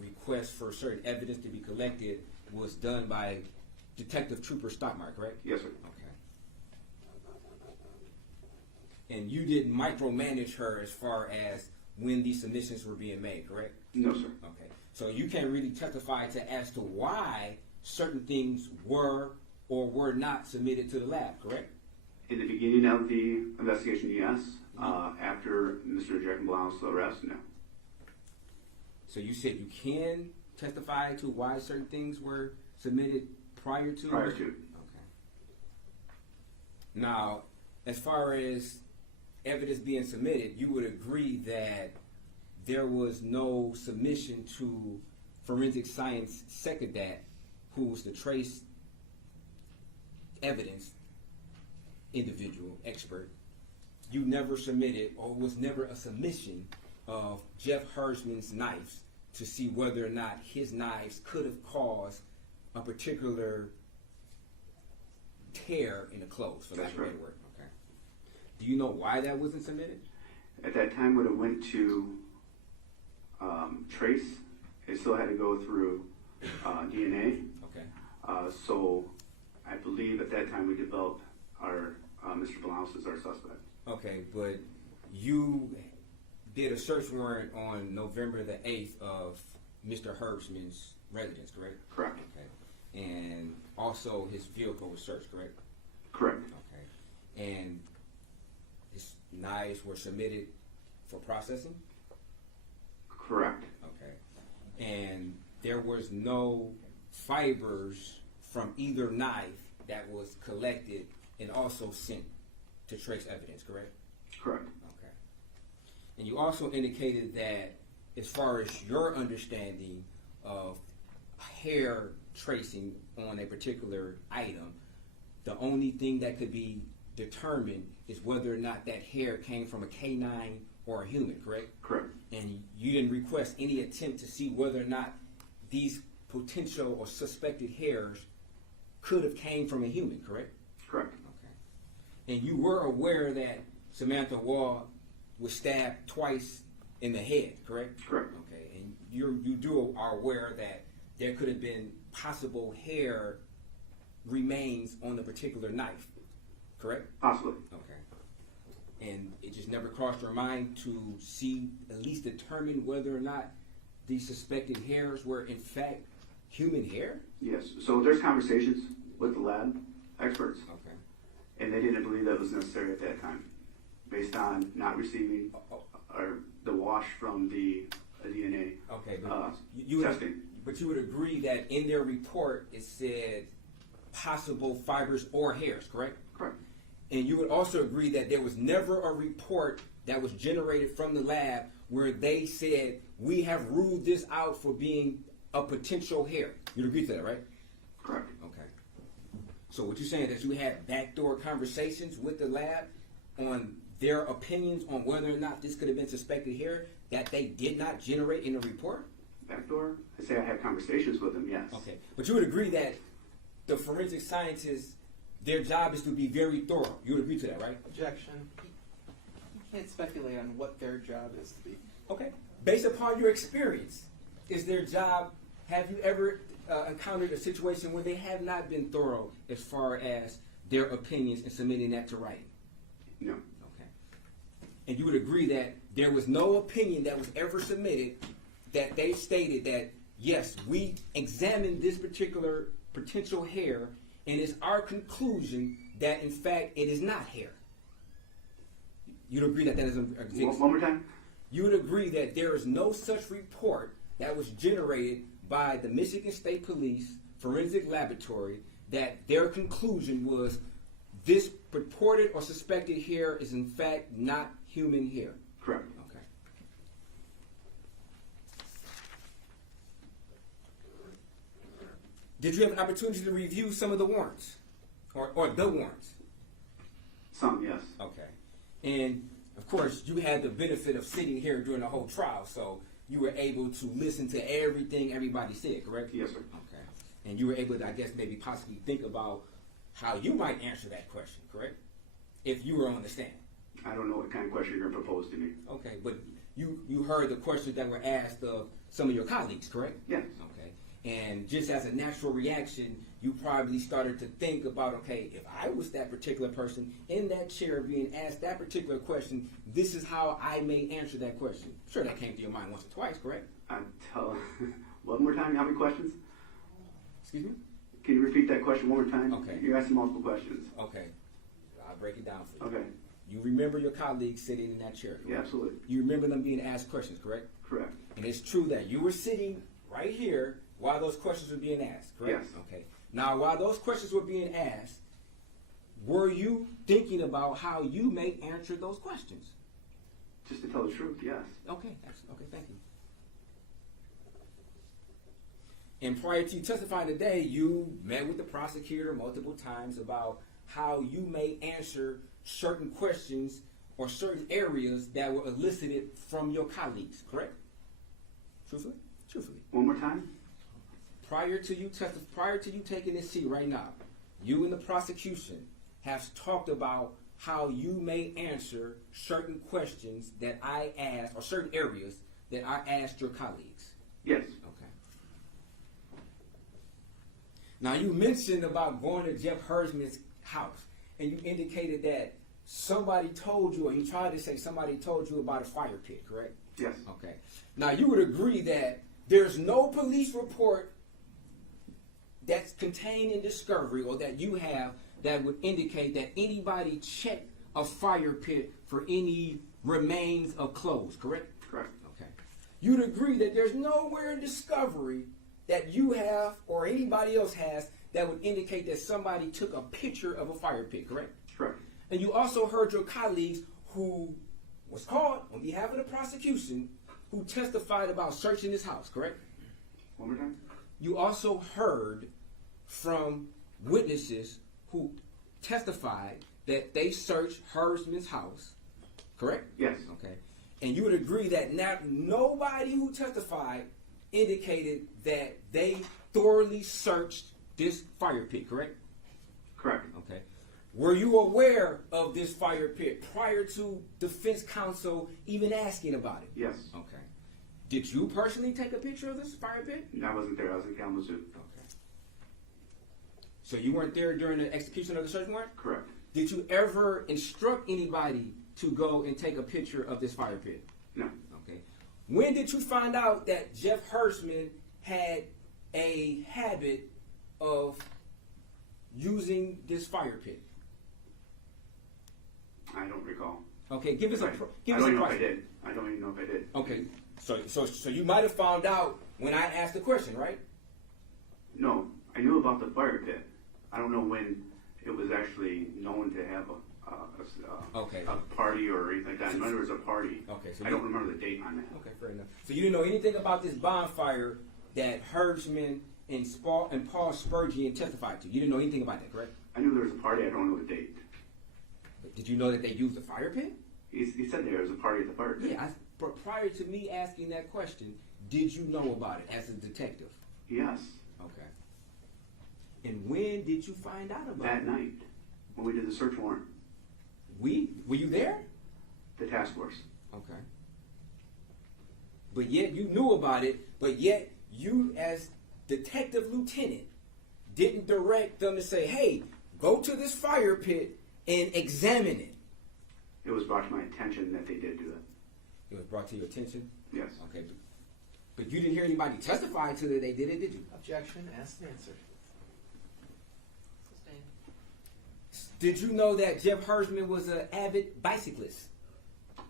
requests for certain evidence to be collected, was done by Detective Trooper Stockmar, correct? Yes, sir. Okay. And you didn't micromanage her as far as when these submissions were being made, correct? No, sir. Okay. So you can't really testify to as to why certain things were or were not submitted to the lab, correct? In the beginning of the investigation, yes. After Mr. Jackson-Bolanos' arrest, no. So you said you can testify to why certain things were submitted prior to? Prior to. Okay. Now, as far as evidence being submitted, you would agree that there was no submission to forensic science secretary, who was the trace evidence individual expert. You never submitted, or was never a submission of Jeff Hersman's knives to see whether or not his knives could have caused a particular tear in the clothes, for lack of a better word. Okay. Do you know why that wasn't submitted? At that time, when it went to trace, it still had to go through DNA. Okay. So I believe at that time we developed our Mr. Bolanos as our suspect. Okay, but you did a search warrant on November the 8th of Mr. Hersman's residence, correct? Correct. Okay. And also his vehicle was searched, correct? Correct. Okay. And his knives were submitted for processing? Correct. Okay. And there was no fibers from either knife that was collected and also sent to trace evidence, correct? Correct. Okay. And you also indicated that as far as your understanding of hair tracing on a particular item, the only thing that could be determined is whether or not that hair came from a canine or a human, correct? Correct. And you didn't request any attempt to see whether or not these potential or suspected hairs could have came from a human, correct? Correct. Okay. And you were aware that Samantha Woll was stabbed twice in the head, correct? Correct. Okay. And are aware that there could have been possible hair remains on the particular knife, correct? Possibly. Okay. And it just never crossed your mind to see, at least determine whether or not these suspected hairs were in fact human hair? Yes. So there's conversations with the lab experts, Okay. and they didn't believe that was necessary at that time, based on not receiving or the wash from the DNA Okay, but you would, testing. but you would agree that in their report it said possible fibers or hairs, correct? Correct. And you would also agree that there was never a report that was generated from the lab where they said, we have ruled this out for being a potential hair. You'd agree to that, right? Correct. Okay. So what you're saying is you had backdoor conversations with the lab on their opinions on whether or not this could have been suspected hair that they did not generate in the report? Backdoor? I say I had conversations with them, yes. Okay. But you would agree that the forensic scientists, their job is to be very thorough. You would agree to that, right? Objection. You can't speculate on what their job is to be. Okay. Based upon your experience, is their job, have you ever encountered a situation where they have not been thorough as far as their opinions and submitting that to writing? No. Okay. And you would agree that there was no opinion that was ever submitted that they stated that, yes, we examined this particular potential hair and it's our conclusion that in fact it is not hair. You'd agree that that doesn't exist? One more time? You would agree that there is no such report that was generated by the Michigan State Police Forensic Laboratory that their conclusion was this purported or suspected hair is in fact not human hair? Correct. Okay. Did you have an opportunity to review some of the warrants or the warrants? Some, yes. Okay. And of course, you had the benefit of sitting here during the whole trial, so you were able to listen to everything everybody said, correct? Yes, sir. Okay. And you were able to, I guess, maybe possibly think about how you might answer that question, correct? If you were on the stand. I don't know what kind of question you're going to propose to me. Okay, but you heard the questions that were asked of some of your colleagues, correct? Yes. Okay. And just as a natural reaction, you probably started to think about, okay, if I was that particular person in that chair being asked that particular question, this is how I may answer that question. Sure, that came to your mind once or twice, correct? One more time, how many questions? Excuse me? Can you repeat that question one more time? Okay. You're asking multiple questions. Okay. I'll break it down for you. Okay. You remember your colleagues sitting in that chair, correct? Yeah, absolutely. You remember them being asked questions, correct? Correct. And it's true that you were sitting right here while those questions were being asked, correct? Yes. Okay. Now, while those questions were being asked, were you thinking about how you may answer those questions? Just to tell the truth, yes. Okay. Okay, thank you. And prior to you testifying today, you met with the prosecutor multiple times about how you may answer certain questions or certain areas that were elicited from your colleagues, correct? Truthfully? Truthfully. One more time? Prior to you taking this seat right now, you and the prosecution have talked about how you may answer certain questions that I asked, or certain areas that I asked your colleagues. Yes. Okay. Now, you mentioned about going to Jeff Hersman's house, and you indicated that somebody told you, or you tried to say somebody told you about a fire pit, correct? Yes. Okay. Now, you would agree that there's no police report that's contained in discovery or that you have that would indicate that anybody checked a fire pit for any remains of clothes, correct? Correct. Okay. You'd agree that there's nowhere in discovery that you have or anybody else has that would indicate that somebody took a picture of a fire pit, correct? Correct. And you also heard your colleagues who was called on behalf of the prosecution who testified about searching this house, correct? One more time? You also heard from witnesses who testified that they searched Hersman's house, correct? Yes. Okay. And you would agree that nobody who testified indicated that they thoroughly searched this fire pit, correct? Correct. Okay. Were you aware of this fire pit prior to defense counsel even asking about it? Yes. Okay. Did you personally take a picture of this fire pit? I wasn't there. I was in Kalamazoo. Okay. So you weren't there during the execution of the search warrant? Correct. Did you ever instruct anybody to go and take a picture of this fire pit? No. Okay. When did you find out that Jeff Hersman had a habit of using this fire pit? I don't recall. Okay, give us Right. give I us don't a even know if I price. did. I don't even know if I did. Okay, so you might have found out when I asked the question, right? No, I knew about the fire pit. I don't know when it was actually known to have Okay. a party or anything like that. I remember there was a party. Okay, so I don't remember the date on that. Okay, fair enough. So you didn't know anything about this bonfire that Hersman and Paul Spurgeon testified to. You didn't know anything about that, correct? I knew there was a party. I don't know the date. But did you know that they used a fire pit? He said there was a party at the fire pit. Yeah. But prior to me asking that question, did you know about it as a detective? Yes. Okay. And when did you find out about That it? night when we did the search warrant, Were you there? the task force. Okay. But yet you knew about it, but yet you as detective lieutenant didn't direct them to say, hey, go to this fire pit and examine it. It was brought to my attention that they did do that. It was brought to your attention? Yes. Okay. But you didn't hear anybody testify to that they did it, did you? Objection, asked and answered. Sustained. Did you know that Jeff Hersman was an avid bicyclist?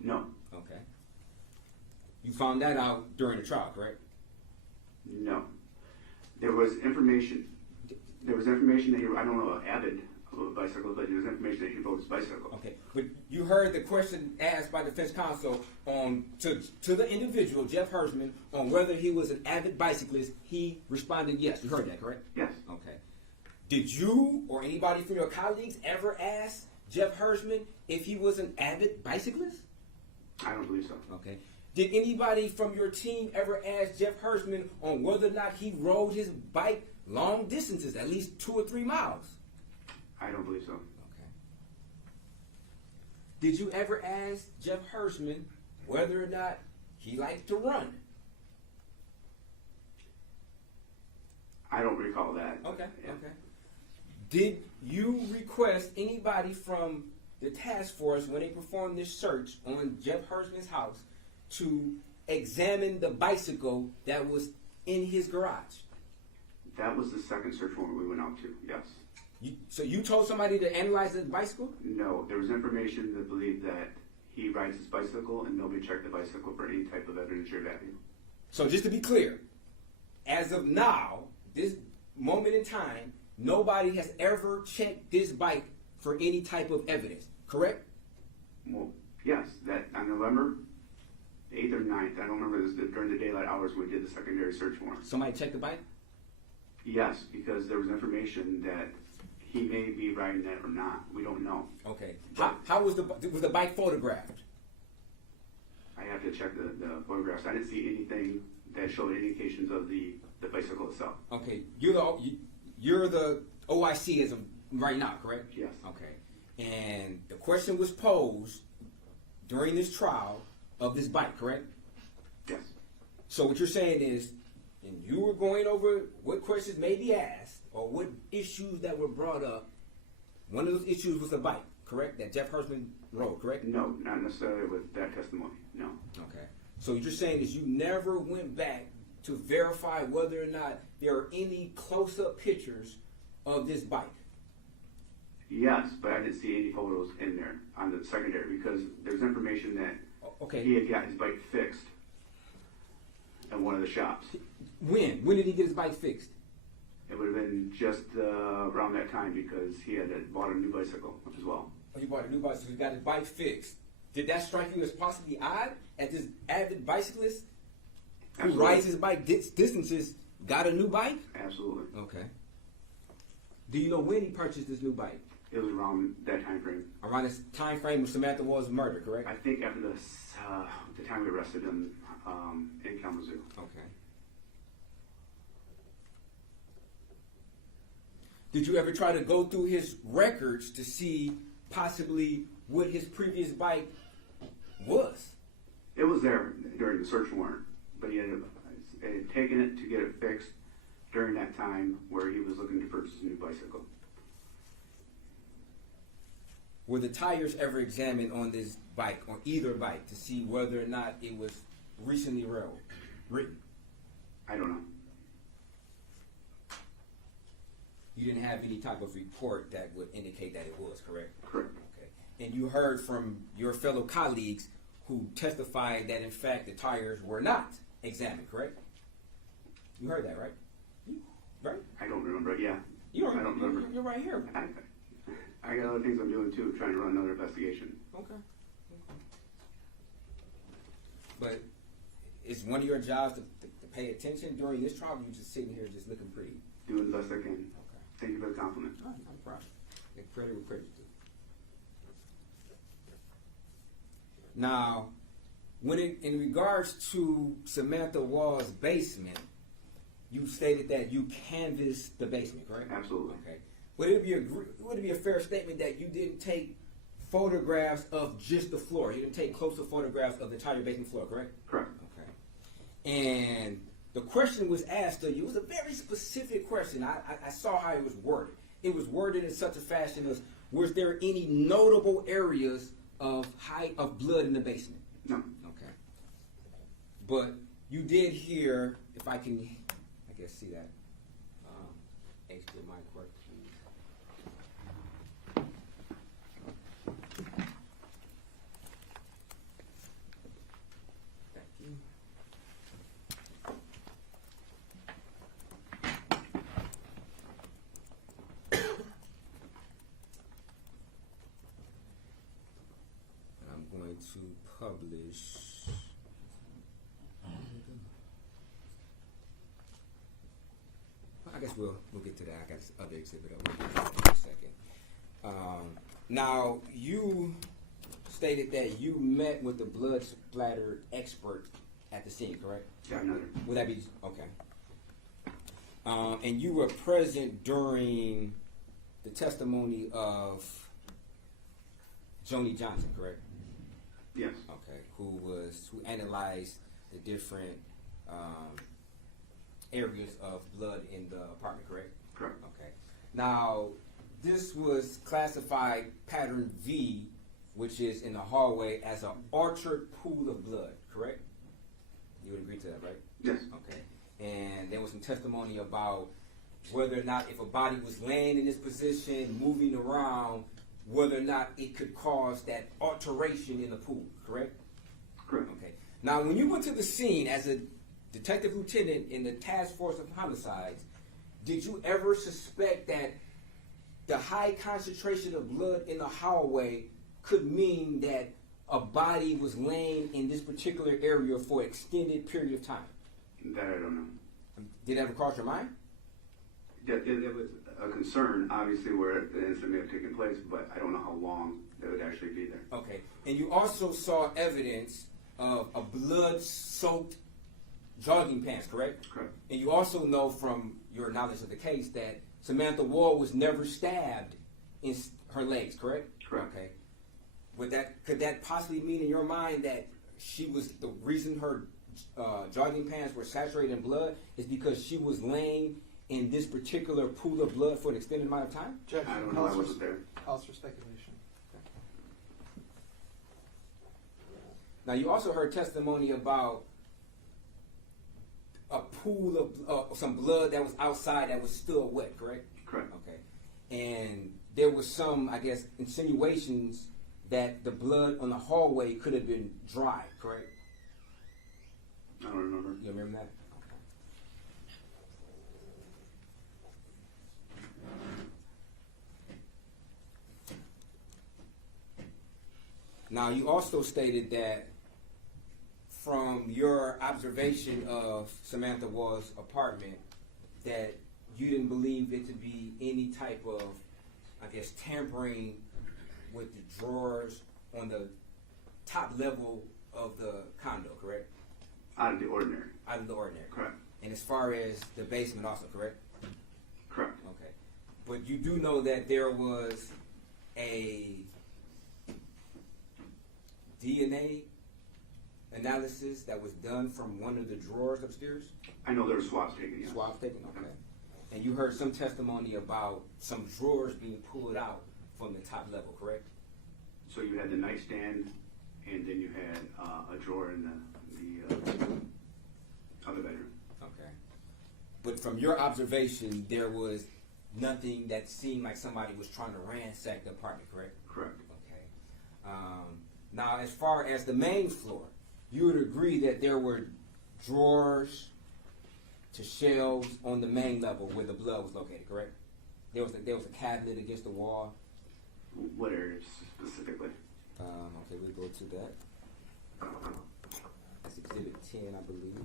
No. Okay. You found that out during the trial, correct? No. There was information. There was information that he, I don't know, avid of a bicycle, but there was information that he rode his bicycle. Okay, but you heard the question asked by defense counsel on to the individual, Jeff Hersman, on whether he was an avid bicyclist. He responded yes. You heard that, correct? Yes. Okay. Did you or anybody from your colleagues ever ask Jeff Hersman if he was an avid bicyclist? I don't believe so. Okay. Did anybody from your team ever ask Jeff Hersman on whether or not he rode his bike long distances, at least 2 or 3 miles? I don't believe so. Okay. Did you ever ask Jeff Hersman whether or not he liked to run? I don't recall that. Okay, Yeah. okay. Did you request anybody from the task force when they performed this search on Jeff Hersman's house to examine the bicycle that was in his garage? That was the second search warrant we went out to, yes. So you told somebody to analyze the bicycle? No, there was information that believed that he rides his bicycle and nobody checked the bicycle for any type of evidentiary value. So just to be clear, as of now, this moment in time, nobody has ever checked this bike for any type of evidence, correct? Well, yes, that on November 8th or 9th, I don't remember this, during the daylight hours we did the secondary search warrant. Somebody checked the bike? Yes, because there was information that he may be riding that or not. We don't know. Okay. How was the bike photographed? I have to check the photographs. I didn't see anything that showed indications of the bicycle itself. Okay, you're the OIC as of right now, correct? Yes. Okay. And the question was posed during this trial of this bike, correct? Yes. So what you're saying is, and you were going over what questions may be asked or what issues that were brought up. One of those issues was the bike, correct? That Jeff Hersman rode, correct? No, not necessarily with that testimony. No. Okay. So what you're saying is you never went back to verify whether or not there are any close-up pictures of this bike. Yes, but I didn't see any photos in there on the secondary because there's information that Okay. he had got his bike fixed at one of the shops. When? When did he get his bike fixed? It would have been just around that time because he had bought a new bicycle as well. Oh, he bought a new bicycle. He got his bike fixed. Did that strike you as possibly odd? As this avid bicyclist who Absolutely. rides his bike distances got a new bike? Absolutely. Okay. Do you know when he purchased this new bike? It was around that time frame. Around this time frame of Samantha Woll's murder, correct? I think after the time we arrested him in Kalamazoo. Okay. Did you ever try to go through his records to see possibly what his previous bike was? It was there during the search warrant, but he had taken it to get it fixed during that time where he was looking to purchase a new bicycle. Were the tires ever examined on this bike, on either bike, to see whether or not it was recently written? I don't know. You didn't have any type of report that would indicate that it was, correct? Correct. Okay. And you heard from your fellow colleagues who testified that, in fact, the tires were not examined, correct? You heard that, right? Right? I don't remember it. Yeah. You don't, I don't remember. You're right here. I got other things I'm doing too, trying to run another investigation. Okay. But is one of your jobs to pay attention during this trial, or you just sitting here just looking pretty? Doing the best I can. Okay. Thank you for the compliment. Oh, not a problem. Credit where credit's due. Now, in regards to Samantha Woll's basement, you stated that you canvassed the basement, correct? Absolutely. Okay. Would it be a fair statement that you didn't take photographs of just the floor? You didn't take closer photographs of the entire basement floor, correct? Correct. Okay. And the question was asked of you. It was a very specific question. I saw how it was worded. It was worded in such a fashion as, was there any notable areas of blood in the basement? No. Okay. But you did hear, if I can, I guess, see that. HDMI cord, please. Thank you. I'm going to publish. I guess we'll get to that. I got this other exhibit up in a second. Now, you stated that you met with the blood splatter expert at the scene, correct? Yeah, another. Would that be okay? And you were present during the testimony of Joni Johnson, correct? Yes. Okay, who analyzed the different areas of blood in the apartment, correct? Correct. Okay. Now, this was classified pattern V, which is in the hallway, as an altered pool of blood, correct? You would agree to that, right? Yes. Okay. And there was some testimony about whether or not if a body was laying in this position, moving around, whether or not it could cause that alteration in the pool, correct? Correct. Okay. Now, when you went to the scene as a detective lieutenant in the task force of homicides, did you ever suspect that the high concentration of blood in the hallway could mean that a body was laying in this particular area for an extended period of time? That I don't know. Did that ever cross your mind? It was a concern, obviously, where the incident may have taken place, but I don't know how long it would actually be there. Okay. And you also saw evidence of a blood-soaked jogging pants, correct? Correct. And you also know from your knowledge of the case that Samantha Woll was never stabbed in her legs, correct? Correct. Okay. Could that possibly mean in your mind that she was the reason her jogging pants were saturated in blood is because she was laying in this particular pool of blood for an extended amount of time? Judge, I don't know, I wasn't there. calls for speculation. Now, you also heard testimony about a pool of some blood that was outside that was still wet, correct? Correct. Okay. And there was some, I guess, insinuations that the blood on the hallway could have been dry, correct? I don't remember. You remember that? Now, you also stated that from your observation of Samantha Woll's apartment, that you didn't believe it to be any type of, I guess, tampering with the drawers on the top level of the condo, correct? Out of the ordinary. Out of the ordinary. Correct. And as far as the basement also, correct? Correct. Okay. But you do know that there was a DNA analysis that was done from one of the drawers upstairs? I know there were swabs taken, yes. Swabs taken, okay. And you heard some testimony about some drawers being pulled out from the top level, correct? So you had the nightstand, and then you had a drawer in the other bedroom. Okay. But from your observation, there was nothing that seemed like somebody was trying to ransack the apartment, correct? Correct. Okay. Now, as far as the main floor, you would agree that there were drawers to shelves on the main level where the blood was located, correct? There was a cabinet against the wall. What areas specifically? Okay, we'll go to that. That's Exhibit 10, I believe.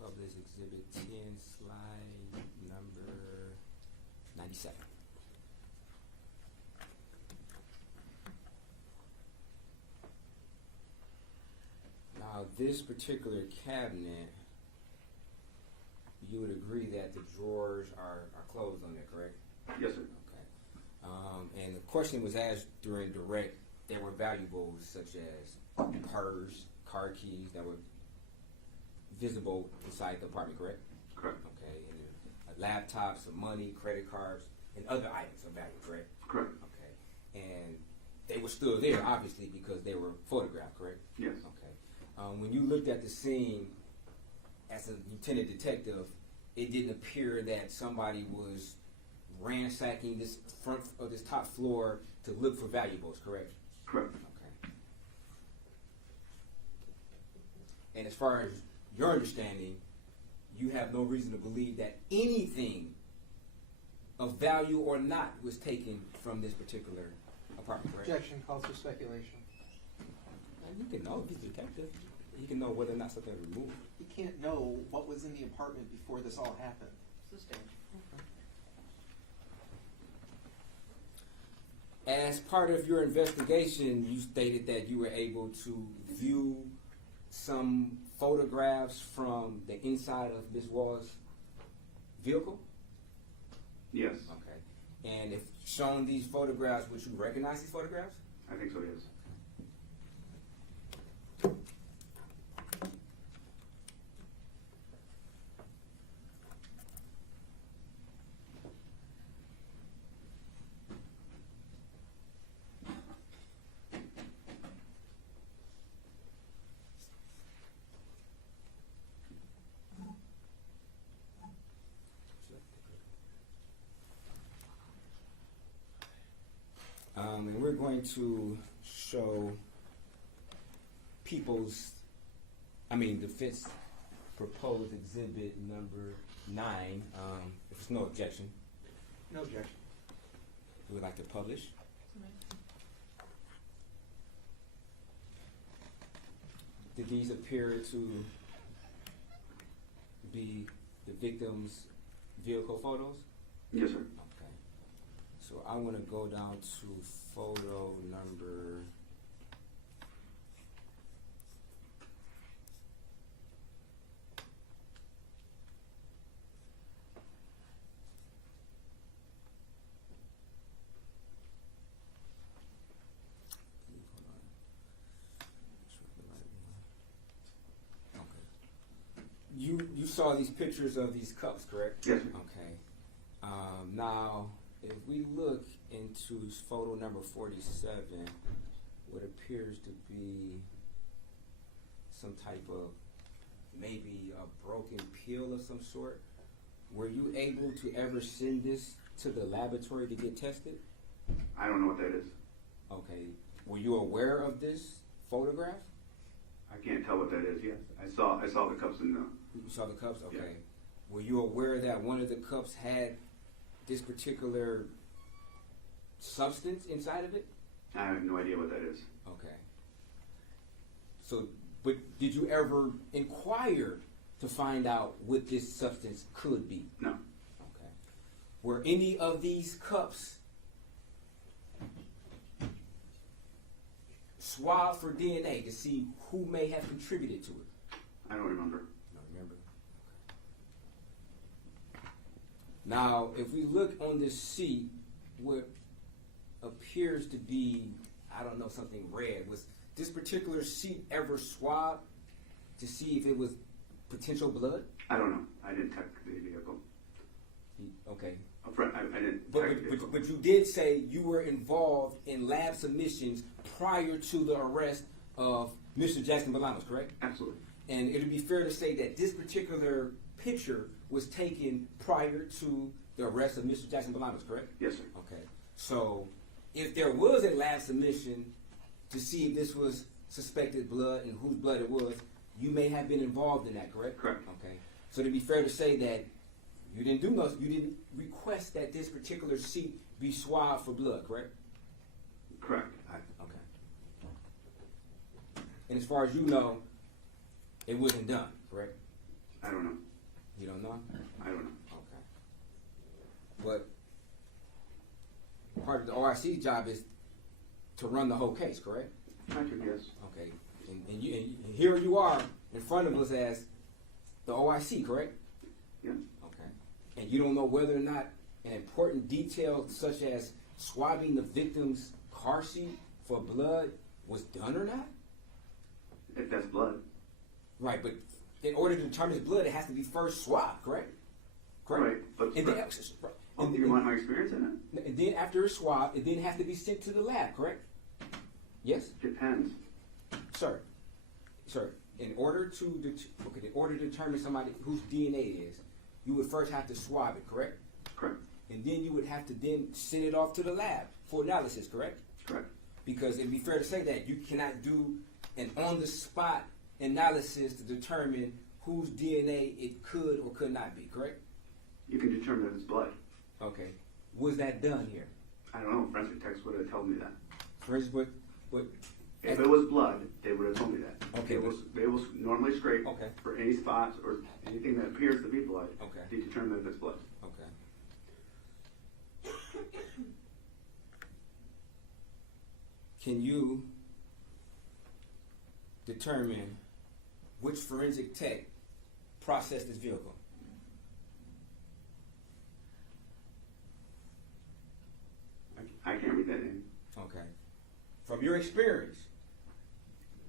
Published Exhibit 10, slide number 97. Now, this particular cabinet, you would agree that the drawers are closed on there, correct? Yes, sir. Okay. And the question was asked during direct. There were valuables such as purse, car keys that were visible inside the apartment, correct? Correct. Okay, and a laptop, some money, credit cards, and other items of value, correct? Correct. Okay, and they they were still there, obviously, because they were photographed, correct? Yes. Okay. When you looked at the scene as a lieutenant detective, it didn't appear that somebody was ransacking this front or this top floor to look for valuables, correct? Correct. Okay. And as far as your understanding, you have no reason to believe that anything of value or not was taken from this particular apartment, correct? Objection calls for speculation. And you can know if he's a detective. He can know whether or not something was removed. You can't know what was in the apartment before this all happened. It's a stage. As part of your investigation, you stated that you were able to view some photographs from the inside of Ms. Wall's vehicle? Yes. Okay. And if shown these photographs, would you recognize these photographs? I think so, yes. And we're going to show defense proposed exhibit number 9. If there's no objection, No objection. we would like to publish. Did these appear to be the victim's vehicle photos? Yes, sir. Okay. So I want to go down to photo number. You saw these pictures of these cups, correct? Yes, sir. Okay. Now, if we look into photo number 47, what appears to be some type of maybe a broken peel of some sort, were you able to ever send this to the laboratory to get tested? I don't know what that is. Okay. Were you aware of this photograph? I can't tell what that is. Yes, I saw the cups in the. You saw the cups? Okay. Yeah. Were you aware that one of the cups had this particular substance inside of it? I have no idea what that is. Okay. So, but did you ever inquire to find out what this substance could be? No. Okay. Were any of these cups swabbed for DNA to see who may have contributed to it? I don't remember. You don't remember? Okay. Now, if we look on this seat, what appears to be, I don't know, something red, was this particular seat ever swabbed to see if it was potential blood? I don't know. I didn't check the vehicle. Okay. I didn't check the vehicle. But you did say you were involved in lab submissions prior to the arrest of Mr. Jackson-Bolanos, correct? Absolutely. And it would be fair to say that this particular picture was taken prior to the arrest of Mr. Jackson-Bolanos, correct? Yes, sir. Okay. So if there was a lab submission to see if this was suspected blood and whose blood it was, you may have been involved in that, correct? Correct. Okay. So it'd be fair to say that you didn't request that this particular seat be swabbed for blood, correct? Correct. Okay. And as far as you know, it wasn't done, correct? I don't know. You don't know? I don't know. Okay. But part of the OIC's job is to run the whole case, correct? Try to, yes. Okay. And here you are in front of us as the OIC, correct? Yeah. Okay. And you don't know whether or not an important detail such as swabbing the victim's car seat for blood was done or not? If that's blood. Right, but in order to determine his blood, it has to be first swabbed, correct? Right, but and then, you want my experience in it? and then after it's swabbed, it then has to be sent to the lab, correct? Yes, Depends. sir. Sir, in order to determine somebody whose DNA is, you would first have to swab it, correct? Correct. And then you would have to then send it off to the lab for analysis, correct? Correct. Because it'd be fair to say that you cannot do an on-the-spot analysis to determine whose DNA it could or could not be, correct? You can determine if it's blood. Okay. Was that done here? I don't know. Forensic techs would have told me that. For instance, what If it was blood, they would have told me that. Okay, They will normally scrape Okay. for any spots or anything that appears to be blood. Okay. To determine if it's blood. Okay. Can you determine which forensic tech processed this vehicle? I can't read that name. Okay. From your experience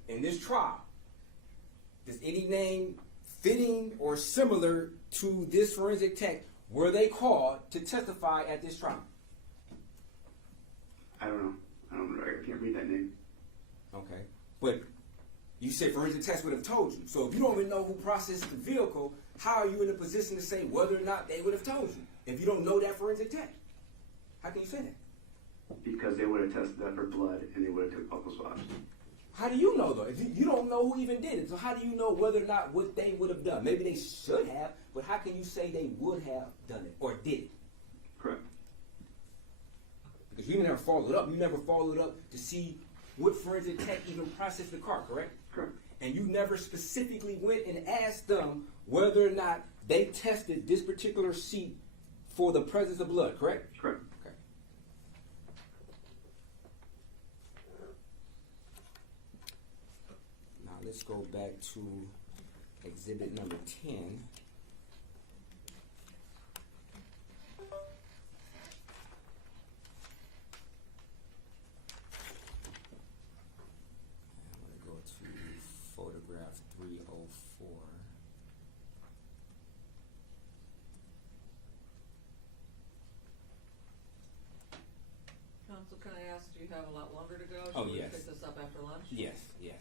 in this trial, does any name fitting or similar to this forensic tech, were they called to testify at this trial? I don't know. I can't read that name. Okay. But you said forensic techs would have told you. So if you don't even know who processed the vehicle, how are you in a position to say whether or not they would have told you? If you don't know that forensic tech, how can you say that? Because they would have tested that for blood and they would have took buccal swabs. How do you know though? If you don't know who even did it, so how do you know whether or not what they would have done? Maybe they should have, but how can you say they would have done it or did it? Correct. Because you never followed up. You never followed up to see what forensic tech even processed the car, correct? Correct. And you never specifically went and asked them whether or not they tested this particular seat for the presence of blood, correct? Correct. Okay. Now let's go back to exhibit number 10. I'm going to go to photograph 304. Counsel, can I ask, do you have a lot longer to go? Oh, Should we yes. pick this up after lunch? Yes, yes.